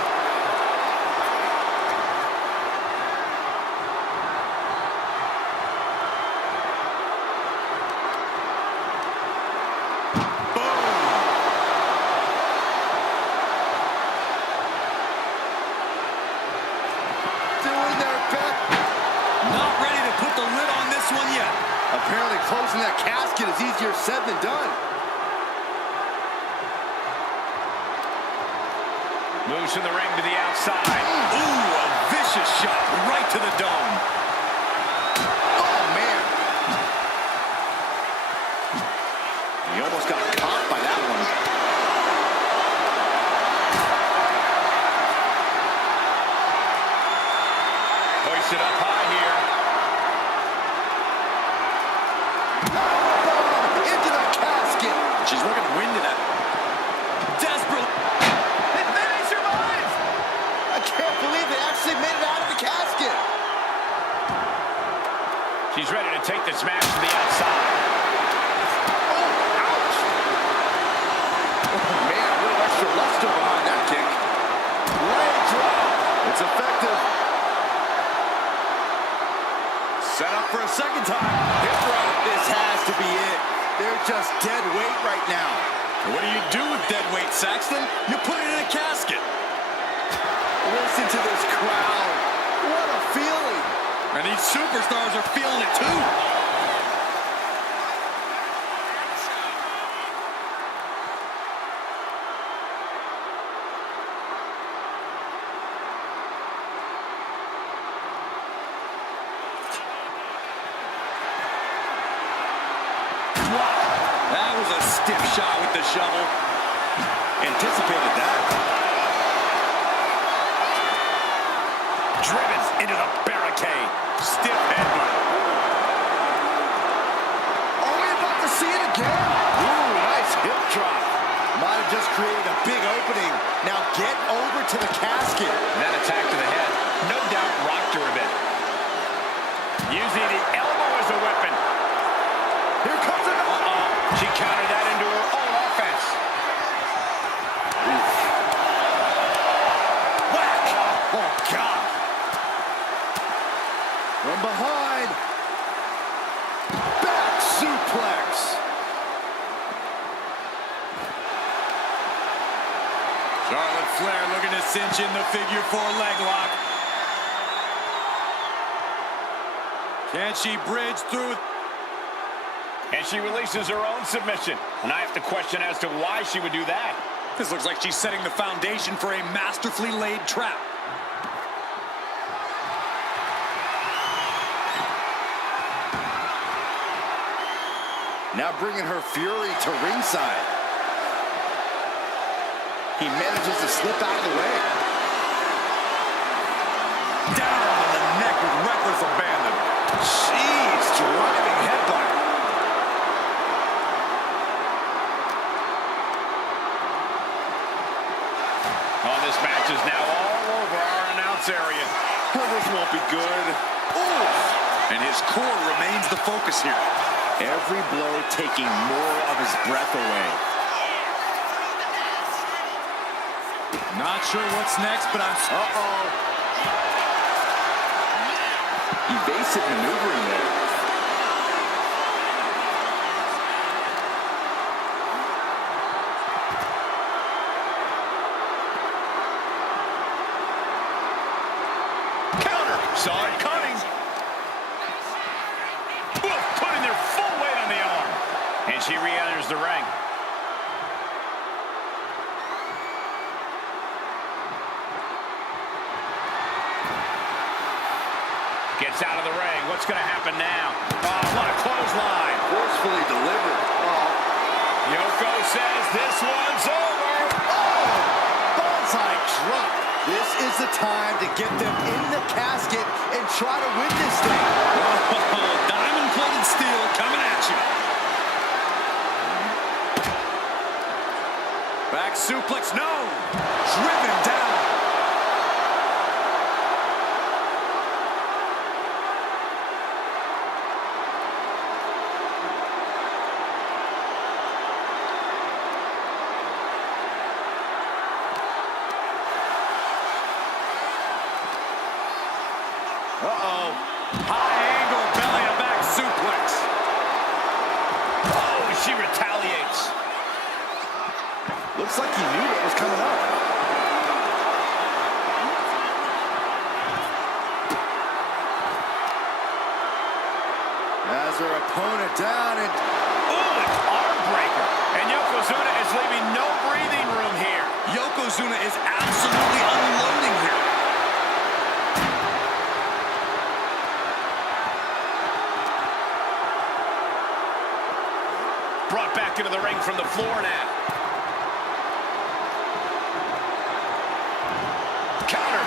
Apparently closing that casket is easier said than done. Moves from the ring to the outside. Ooh, a vicious shot right to the dome. Oh, man. He almost got caught by that one. Hoisted up high here. Into the casket. She's working wind to that. Desperate. And then they survive. I can't believe they actually made it out of the casket. She's ready to take this match to the outside. Oh, ouch! Oh, man, a little extra luster behind that kick. Leg drop. It's effective. Set up for a second time. Hip drop. This has to be it. They're just dead weight right now. What do you do with dead weight, Saxton? You put it in a casket. Listen to this crowd. What a feeling. And these superstars are feeling it too. That was a stiff shot with the shovel. Anticipated that. Driven into the barricade. Stiff headbutt. Are we about to see it again? Ooh, nice hip drop. Might have just created a big opening. Now get over to the casket. That attack to the head, no doubt rocked her a bit. Using the elbow as a weapon. Here comes another. She countered that into her own offense. Whack! Oh, God. From behind. Back suplex. Charlotte Flair looking to cinch in the figure 4 leg lock. Can she bridge through? And she releases her own submission. And I have to question as to why she would do that. This looks like she's setting the foundation for a masterfully laid trap. Now bringing her fury to ringside. He manages to slip out of the way. Down on the neck with reckless abandon. Jeez, driving headbutt. Oh, this match is now all over our announce area. Oh, this won't be good. Oof. And his core remains the focus here. Every blow taking more of his breath away. Not sure what's next, but I'm... Evasive maneuvering there. Counter. Saw it coming. Putting their full weight on the arm. And she re-enters the ring. Gets out of the ring. What's going to happen now? Oh, what a clothesline. Forcefully delivered. Yoko says this one's over. Bonsai drop. This is the time to get them in the casket and try to win this thing. Diamond-plated steel coming at you. Back suplex, no. Driven down. High angle belly to back suplex. Oh, she retaliates. Looks like he knew that was coming up. Has her opponent down and... Oh, an arm breaker. And Yokozuna is leaving no breathing room here. Yokozuna is absolutely unloading here. Brought back into the ring from the floor now. Counter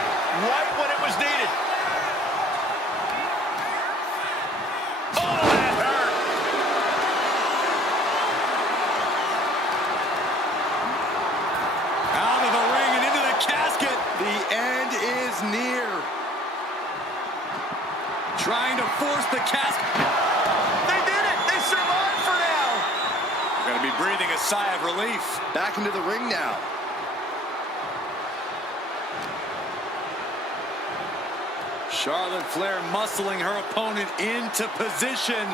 right when it was needed. Oh, that hurt. Out of the ring and into the casket. The end is near. trying to force the casket. They did it! They survived for now! Gonna be breathing a sigh of relief. Back into the ring now. Charlotte Flair muscling her opponent into position.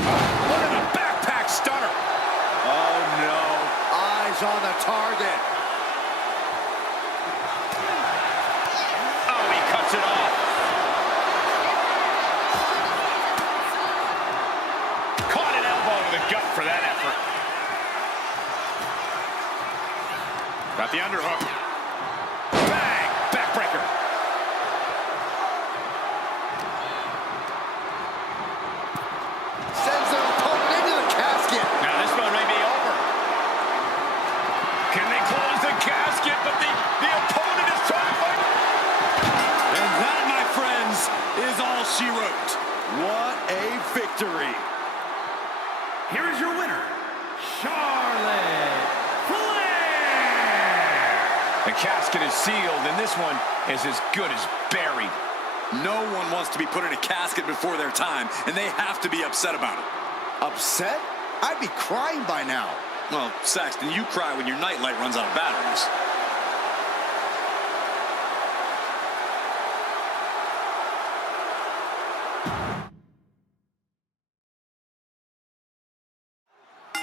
Look at the backpack stunner. Oh, no. Eyes on the target. Oh, he cuts it off. Caught an elbow to the gut for that effort. Got the underhook. Bang! Backbreaker. Sends their opponent into the casket. Now this one may be over. Can they close the casket? But the opponent is trying to fight. And that, my friends, is all she wrote. What a victory. Here is your winner, Charlotte Flair. The casket is sealed, and this one is as good as buried. No one wants to be put in a casket before their time, and they have to be upset about it. Upset? I'd be crying by now. Well, Saxton, you cry when your nightlight runs out of batteries.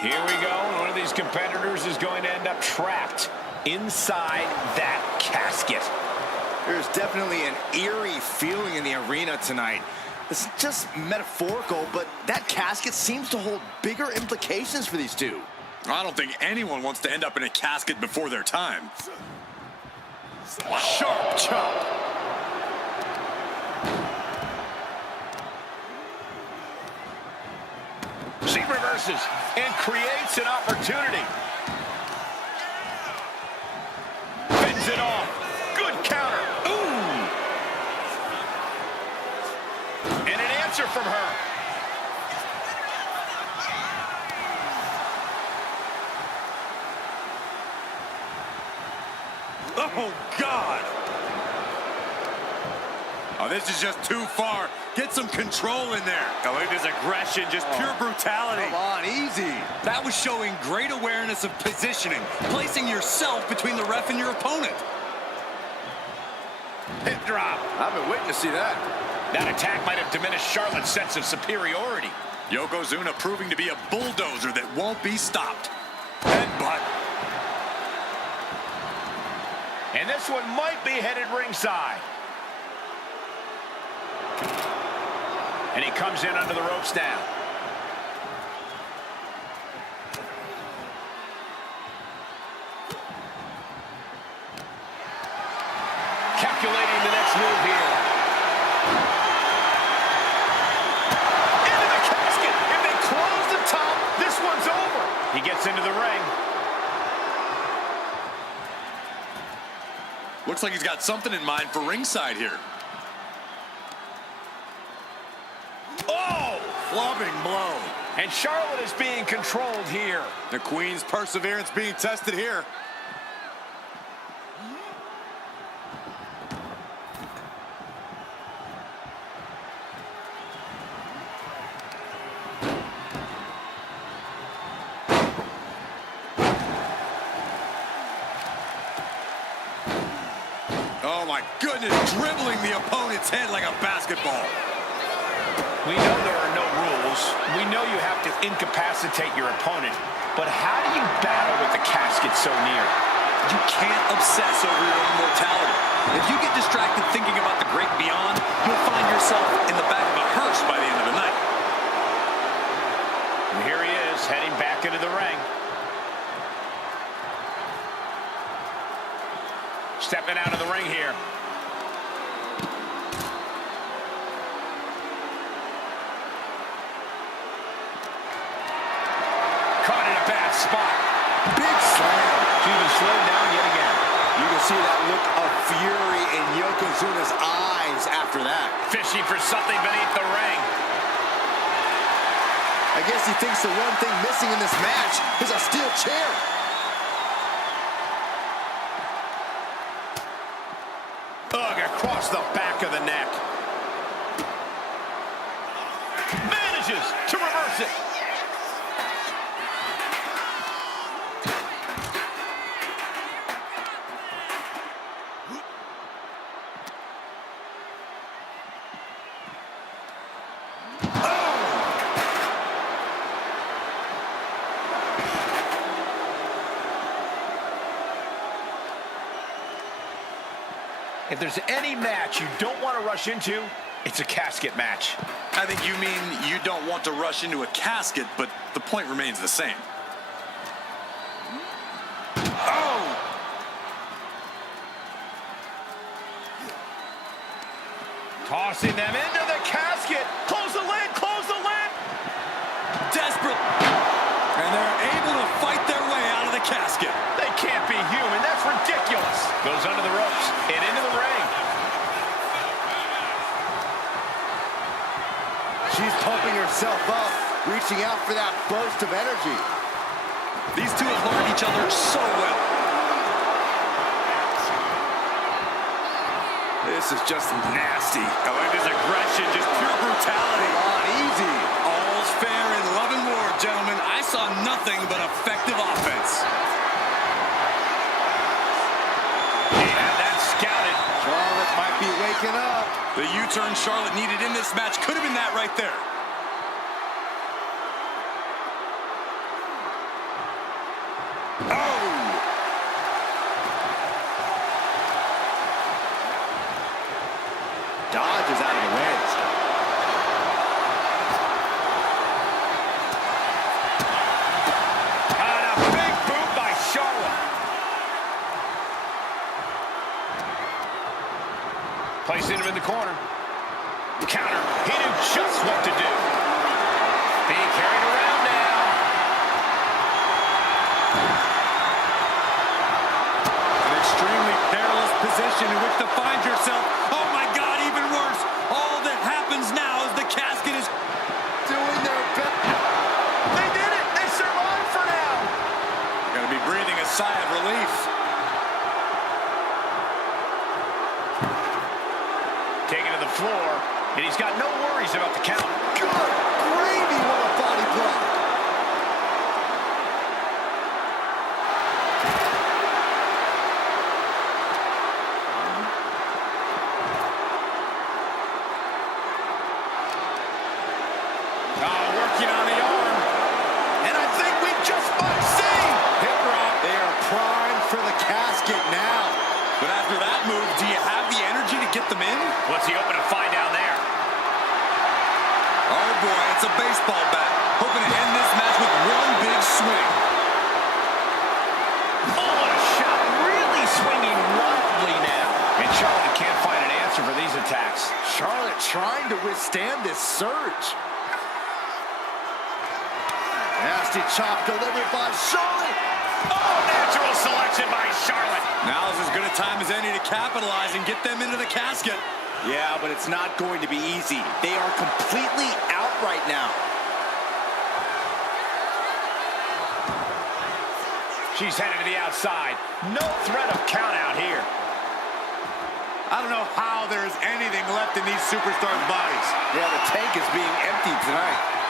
Here we go, and one of these competitors is going to end up trapped inside that casket. There's definitely an eerie feeling in the arena tonight. It's just metaphorical, but that casket seems to hold bigger implications for these two. I don't think anyone wants to end up in a casket before their time. Sharp chop. She reverses and creates an opportunity. Fends it off. Good counter. Ooh. And an answer from her. Oh, God! Oh, this is just too far. Get some control in there. Oh, look at this aggression, just pure brutality. Come on, easy. That was showing great awareness of positioning, placing yourself between the ref and your opponent. Hip drop. I've been waiting to see that. That attack might have diminished Charlotte's sense of superiority. Yokozuna proving to be a bulldozer that won't be stopped. Headbutt. And this one might be headed ringside. And he comes in under the ropes now. Calculating the next move here. Into the casket. If they close the top, this one's over. He gets into the ring. Looks like he's got something in mind for ringside here. Oh! Clubbing blow. And Charlotte is being controlled here. The Queen's perseverance being tested here. Oh my goodness, dribbling the opponent's head like a basketball. We know there are no rules. We know you have to incapacitate your opponent. But how do you battle with the casket so near? You can't obsess over your own mortality. If you get distracted thinking about the great beyond, you'll find yourself in the back of a hearse by the end of the night. And here he is, heading back into the ring. Stepping out of the ring here. Caught in a bad spot. Big slam. She was slowed down yet again. You can see that look of fury in Yokozuna's eyes after that. Fishing for something beneath the ring. I guess he thinks the one thing missing in this match is a steel chair. Ugh, across the back of the neck. manages to reverse it. If there's any match you don't want to rush into, it's a casket match. I think you mean you don't want to rush into a casket, but the point remains the same. Oh! Tossing them into the casket. Close the lid, close the lid. Desperate. And they're able to fight their way out of the casket. They can't be human. That's ridiculous. Goes under the ropes and into the ring. She's pumping herself up, reaching out for that burst of energy. These two have learned each other so well. This is just nasty. Oh, look at this aggression, just pure brutality. Come on, easy. All's fair in love and war, gentlemen. I saw nothing but effective offense. He had that scouted. Charlotte might be waking up. The U-turn Charlotte needed in this match could have been that right there. Oh! Dodge is out of the way. And a big boot by Charlotte. Placing him in the corner. Counter. He knew just what to do. Being carried around now. An extremely perilous position in which to find yourself. Oh my God, even worse. All that happens now is the casket is Doing their best. They did it. They survived for now. gonna be breathing a sigh of relief. Taken to the floor, and he's got no worries about the count. Good gravy, what a body blow. Working on the arm. And I think we just might see. Hip drop. They are primed for the casket now. But after that move, do you have the energy to get them in? What's he hoping to find down there? Oh boy, it's a baseball bat. Hoping to end this match with one big swing. Oh, what a shot. Really swinging wildly now. And Charlotte can't find an answer for these attacks. Charlotte trying to withstand this surge. Nasty chop delivered by Charlotte. Oh, natural selection by Charlotte. Now is as good a time as any to capitalize and get them into the casket. Yeah, but it's not going to be easy. They are completely out right now. She's headed to the outside. No threat of count out here. I don't know how there's anything left in these superstars' bodies. Yeah, the tank is being emptied tonight.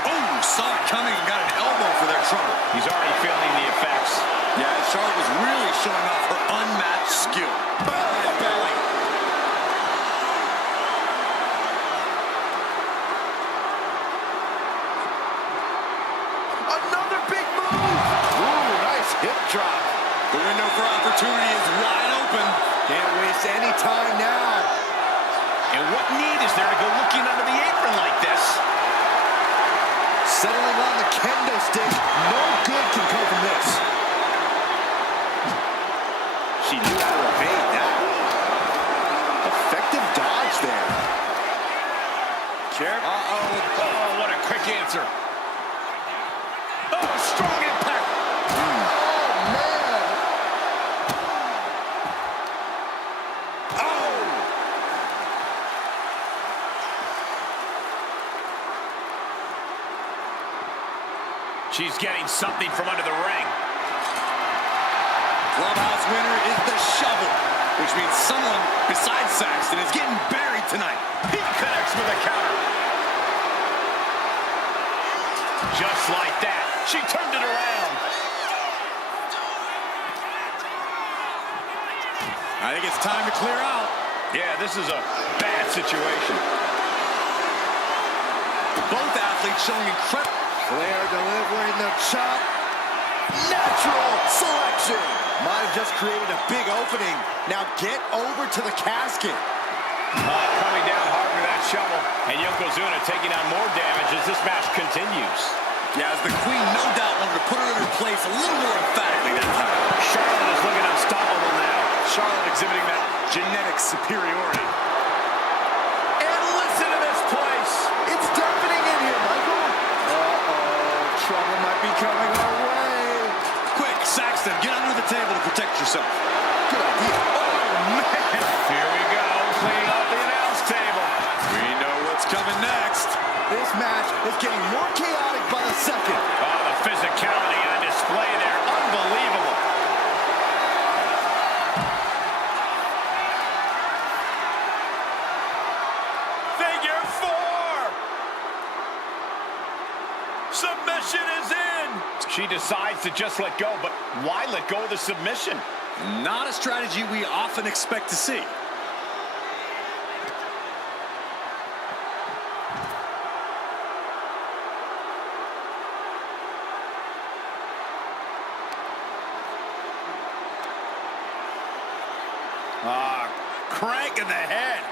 Oh, saw it coming and got an elbow for their trouble. He's already feeling the effects. Yeah, Charlotte was really showing off her unmatched skill. Belly. Another big move. Ooh, nice hip drop. The window for opportunity is wide open. Can't waste any time now. And what need is there to go looking under the apron like this? Settling on the kendo stick. No good can come from this. She knew how to evade that. Effective dodge there. Uh-oh. Oh, what a quick answer. Oh, strong impact. Oh, man. Oh! She's getting something from under the ring. Clubhouse winner is the shovel, which means someone besides Saxton is getting buried tonight. He connects with a counter. Just like that, she turned it around. I think it's time to clear out. Yeah, this is a bad situation. Both athletes showing incredible... Flair delivering the chop. Natural selection. Might have just created a big opening. Now get over to the casket. Coming down hard with that shovel. And Yokozuna taking on more damage as this match continues. Yeah, as the Queen no doubt wanted to put her in her place a little more emphatically that time. Charlotte is looking unstoppable now. Charlotte exhibiting that genetic superiority. And listen to this place. It's deafening in here, Michael. Uh-oh, trouble might be coming our way. Quick, Saxton, get under the table to protect yourself. Good idea. Oh, man. Here we go, cleaning up the announce table. We know what's coming next. This match is getting more chaotic by the second. Oh, the physicality on display there. Unbelievable. Figure four. Submission is in. She decides to just let go, but why let go of the submission? Not a strategy we often expect to see. Crank in the head.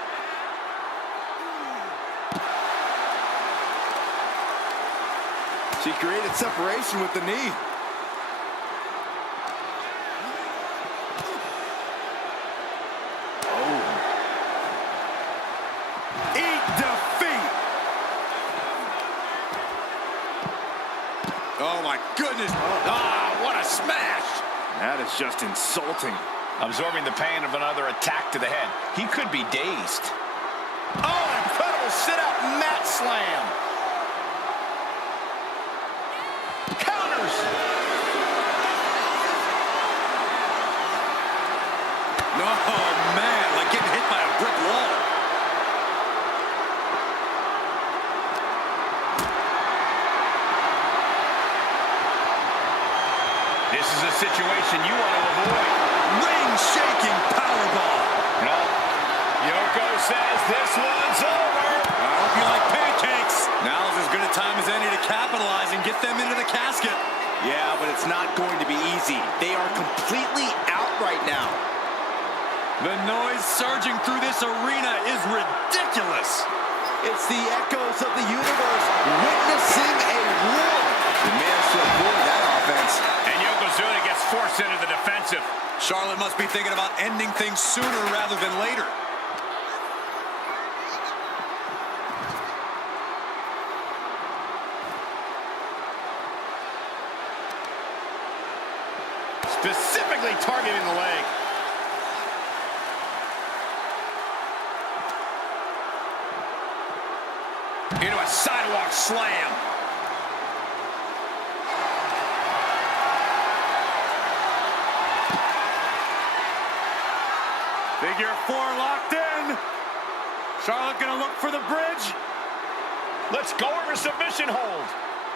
She created separation with the knee. Oh. Eat defeat. Oh, my goodness. Ah, what a smash. That is just insulting. Absorbing the pain of another attack to the head. He could be dazed. Oh, an incredible sit-up mat slam. Counters. Oh, man, like getting hit by a brick wall. This is a situation you want to avoid. Ring-shaking powerbomb. No. Yoko says this one's over. I hope you like pancakes. Now's as good a time as any to capitalize and get them into the casket. Yeah, but it's not going to be easy. They are completely out right now. The noise surging through this arena is ridiculous. It's the echoes of the universe witnessing a war. He managed to avoid that offense. And Yokozuna gets forced into the defensive. Charlotte must be thinking about ending things sooner rather than later. Specifically targeting the leg. Into a sidewalk slam. Figure four locked in. Charlotte gonna look for the bridge. Let's go over submission hold.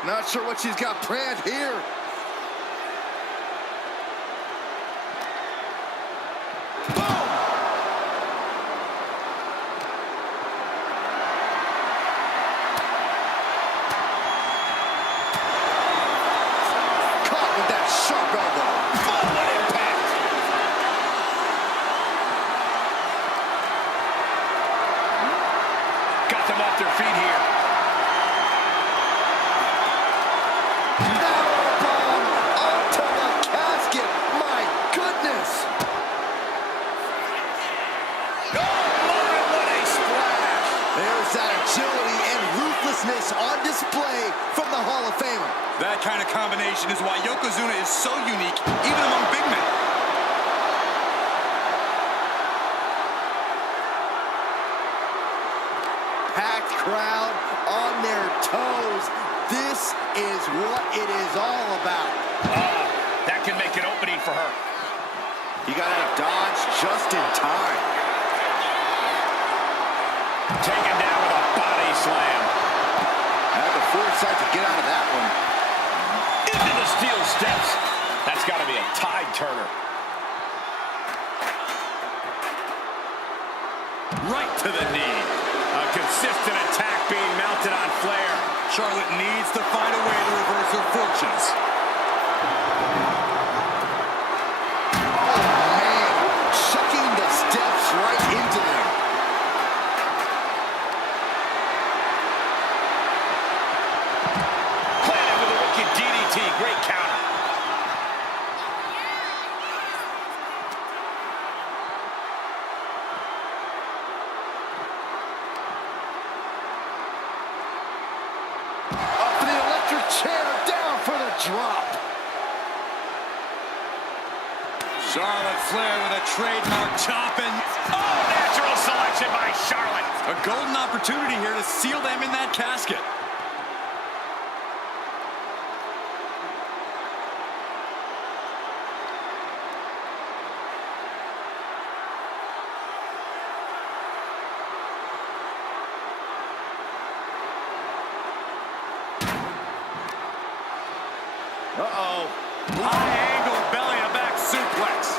Not sure what she's got planned here. Boom! Caught with that sharp elbow. Oh, what impact! Got them off their feet here. Powerbomb onto the casket. My goodness. Oh, my, what a splash! There's that agility and ruthlessness on display from the Hall of Famer. That kind of combination is why Yokozuna is so unique, even among big men. Packed crowd on their toes. This is what it is all about. That can make an opening for her. You got out of Dodge just in time. Taken down with a body slam. Had the foresight to get out of that one. Into the steel steps. That's got to be a tide turner. Right to the knee. A consistent attack being mounted on Flair. Charlotte needs to find a way to reverse her fortunes. Oh, man. Chucking the steps right into them. Planted with a wicked DDT. Great counter. Up for the electric chair, down for the drop. Charlotte Flair with a trademark chopping. Oh, natural selection by Charlotte. A golden opportunity here to seal them in that casket. Uh-oh. High angle belly to back suplex.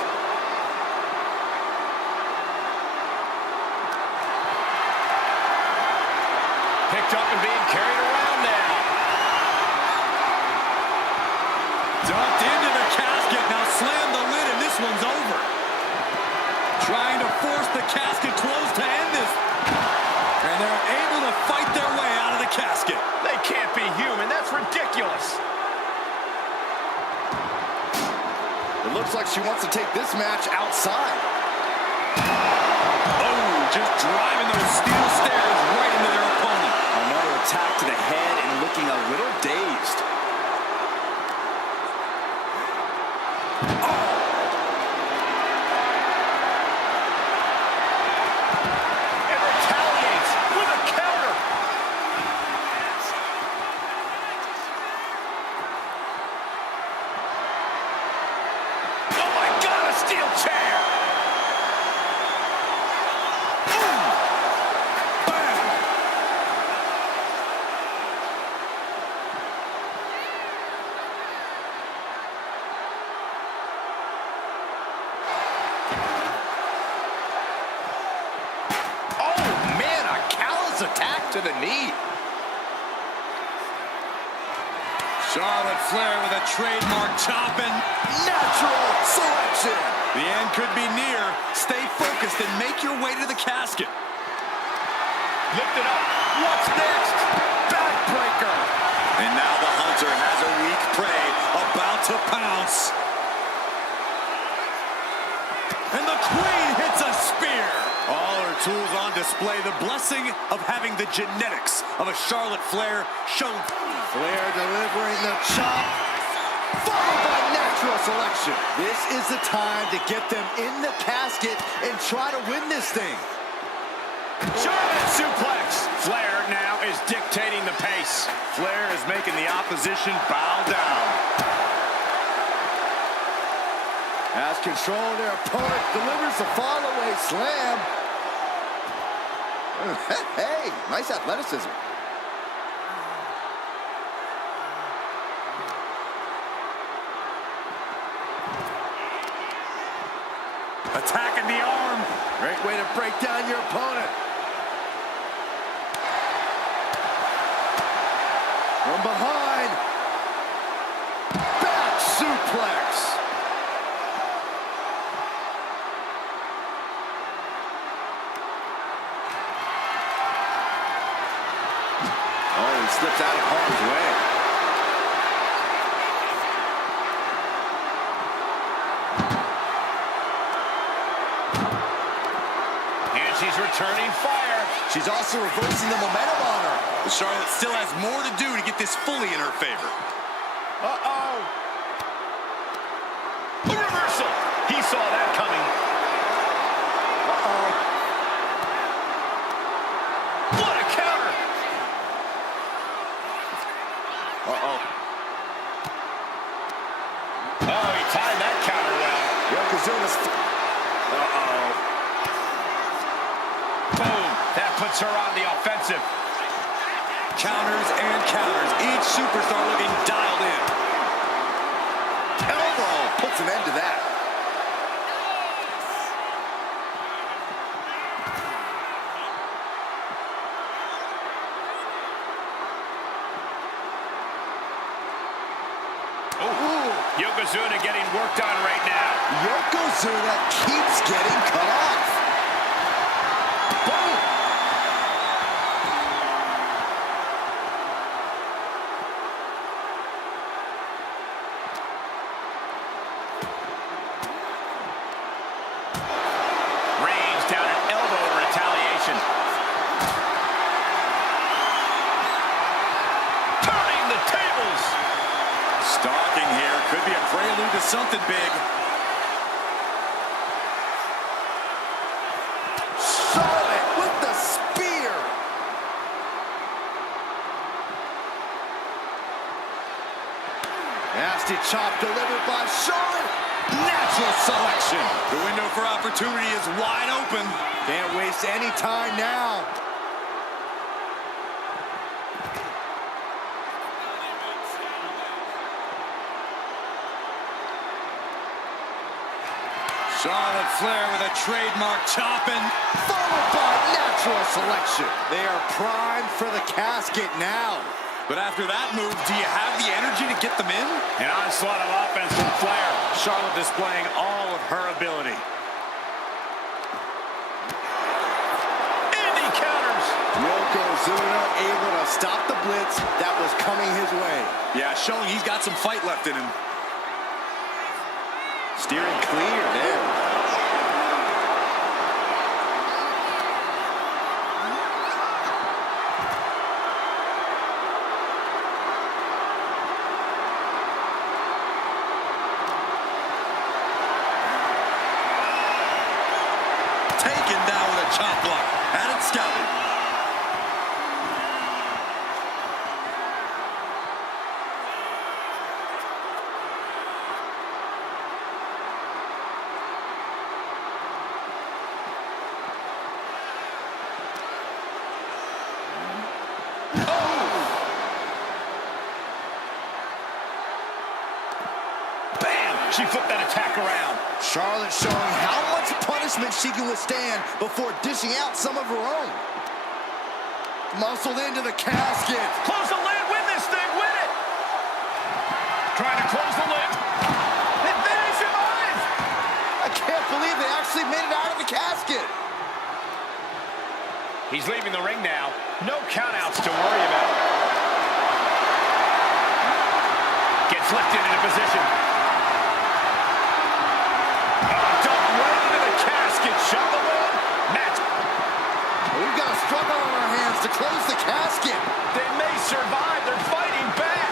Picked up and being carried around now. Dumped into the casket. Now slam the lid and this one's over. Trying to force the casket closed to end this. And they're able to fight their way out of the casket. They can't be human. That's ridiculous. It looks like she wants to take this match outside. Oh, just driving those steel stairs right into their opponent. Another attack to the head and looking a little dazed. And retaliates with a counter. Oh my God, a steel chair. Oh, man, a callous attack to the knee. Charlotte Flair with a trademark chopping. Natural selection. The end could be near. Stay focused and make your way to the casket. Lift it up. What's next? Backbreaker. And now the hunter has a weak prey about to pounce. And the queen hits a spear. All her tools on display. The blessing of having the genetics of a Charlotte Flair shown. Flair delivering the chop, followed by natural selection. This is the time to get them in the casket and try to win this thing. German suplex. Flair now is dictating the pace. Flair is making the opposition bow down. Has control of their opponent, delivers the fall-away slam. Hey, nice athleticism. Attacking the arm. Great way to break down your opponent. From behind. Back suplex. Oh, he slipped out of harm's way. And she's returning fire. She's also reversing the momentum on her. But Charlotte still has more to do to get this fully in her favor. Uh-oh. A reversal. He saw that coming. Uh-oh. What a counter. Uh-oh. Oh, he timed that counter well. Yokozuna's... Uh-oh. Boom. That puts her on the offensive. Counters and counters. Each superstar looking dialed in. Elbow puts an end to that. Yokozuna getting worked on right now. Yokozuna keeps getting cut off. Boom! Range down an elbow in retaliation. Turning the tables. Stalking here. Could be a prelude to something big. Charlotte with the spear. Nasty chop delivered by Charlotte. Natural selection. The window for opportunity is wide open. Can't waste any time now. Charlotte Flair with a trademark chopping. Followed by natural selection. They are primed for the casket now. But after that move, do you have the energy to get them in? An onslaught of offense from Flair. Charlotte displaying all of her ability. And he counters. Yokozuna able to stop the blitz that was coming his way. Yeah, showing he's got some fight left in him. Steering clear there. Taken down with a chop block. Had it scouted. She flipped that attack around. Charlotte showing how much punishment she can withstand before dishing out some of her own. Muscled into the casket. Close the lid, win this thing, win it! Trying to close the lid. And then he survives! I can't believe they actually made it out of the casket. He's leaving the ring now. No countouts to worry about. Gets lifted into position. Shut the lid. Match. We've got a struggle on our hands to close the casket. They may survive. They're fighting back.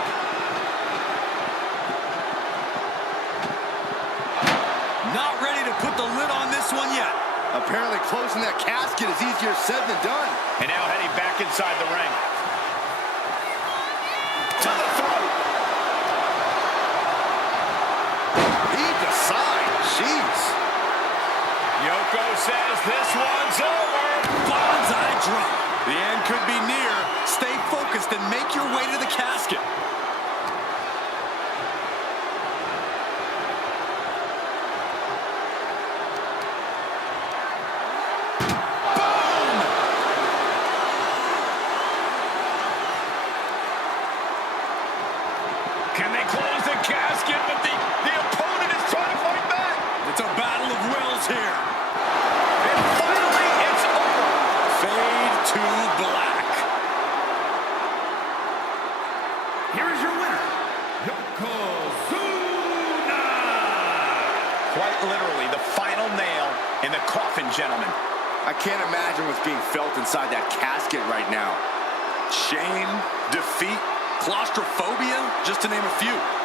Not ready to put the lid on this one yet. Apparently closing that casket is easier said than done. And now heading back inside the ring. To the throat. He decides. Jeez. Yoko says this one's over. Bonsai drop. The end could be near. Stay focused and make your way to the casket. Boom! Can they close the casket? But the opponent is trying to fight back. It's a battle of wills here. And finally, it's over. Fade to black. Here is your winner, Yokozuna! Quite literally, the final nail in the coffin, gentlemen. I can't imagine what's being felt inside that casket right now. Shame, defeat, claustrophobia, just to name a few.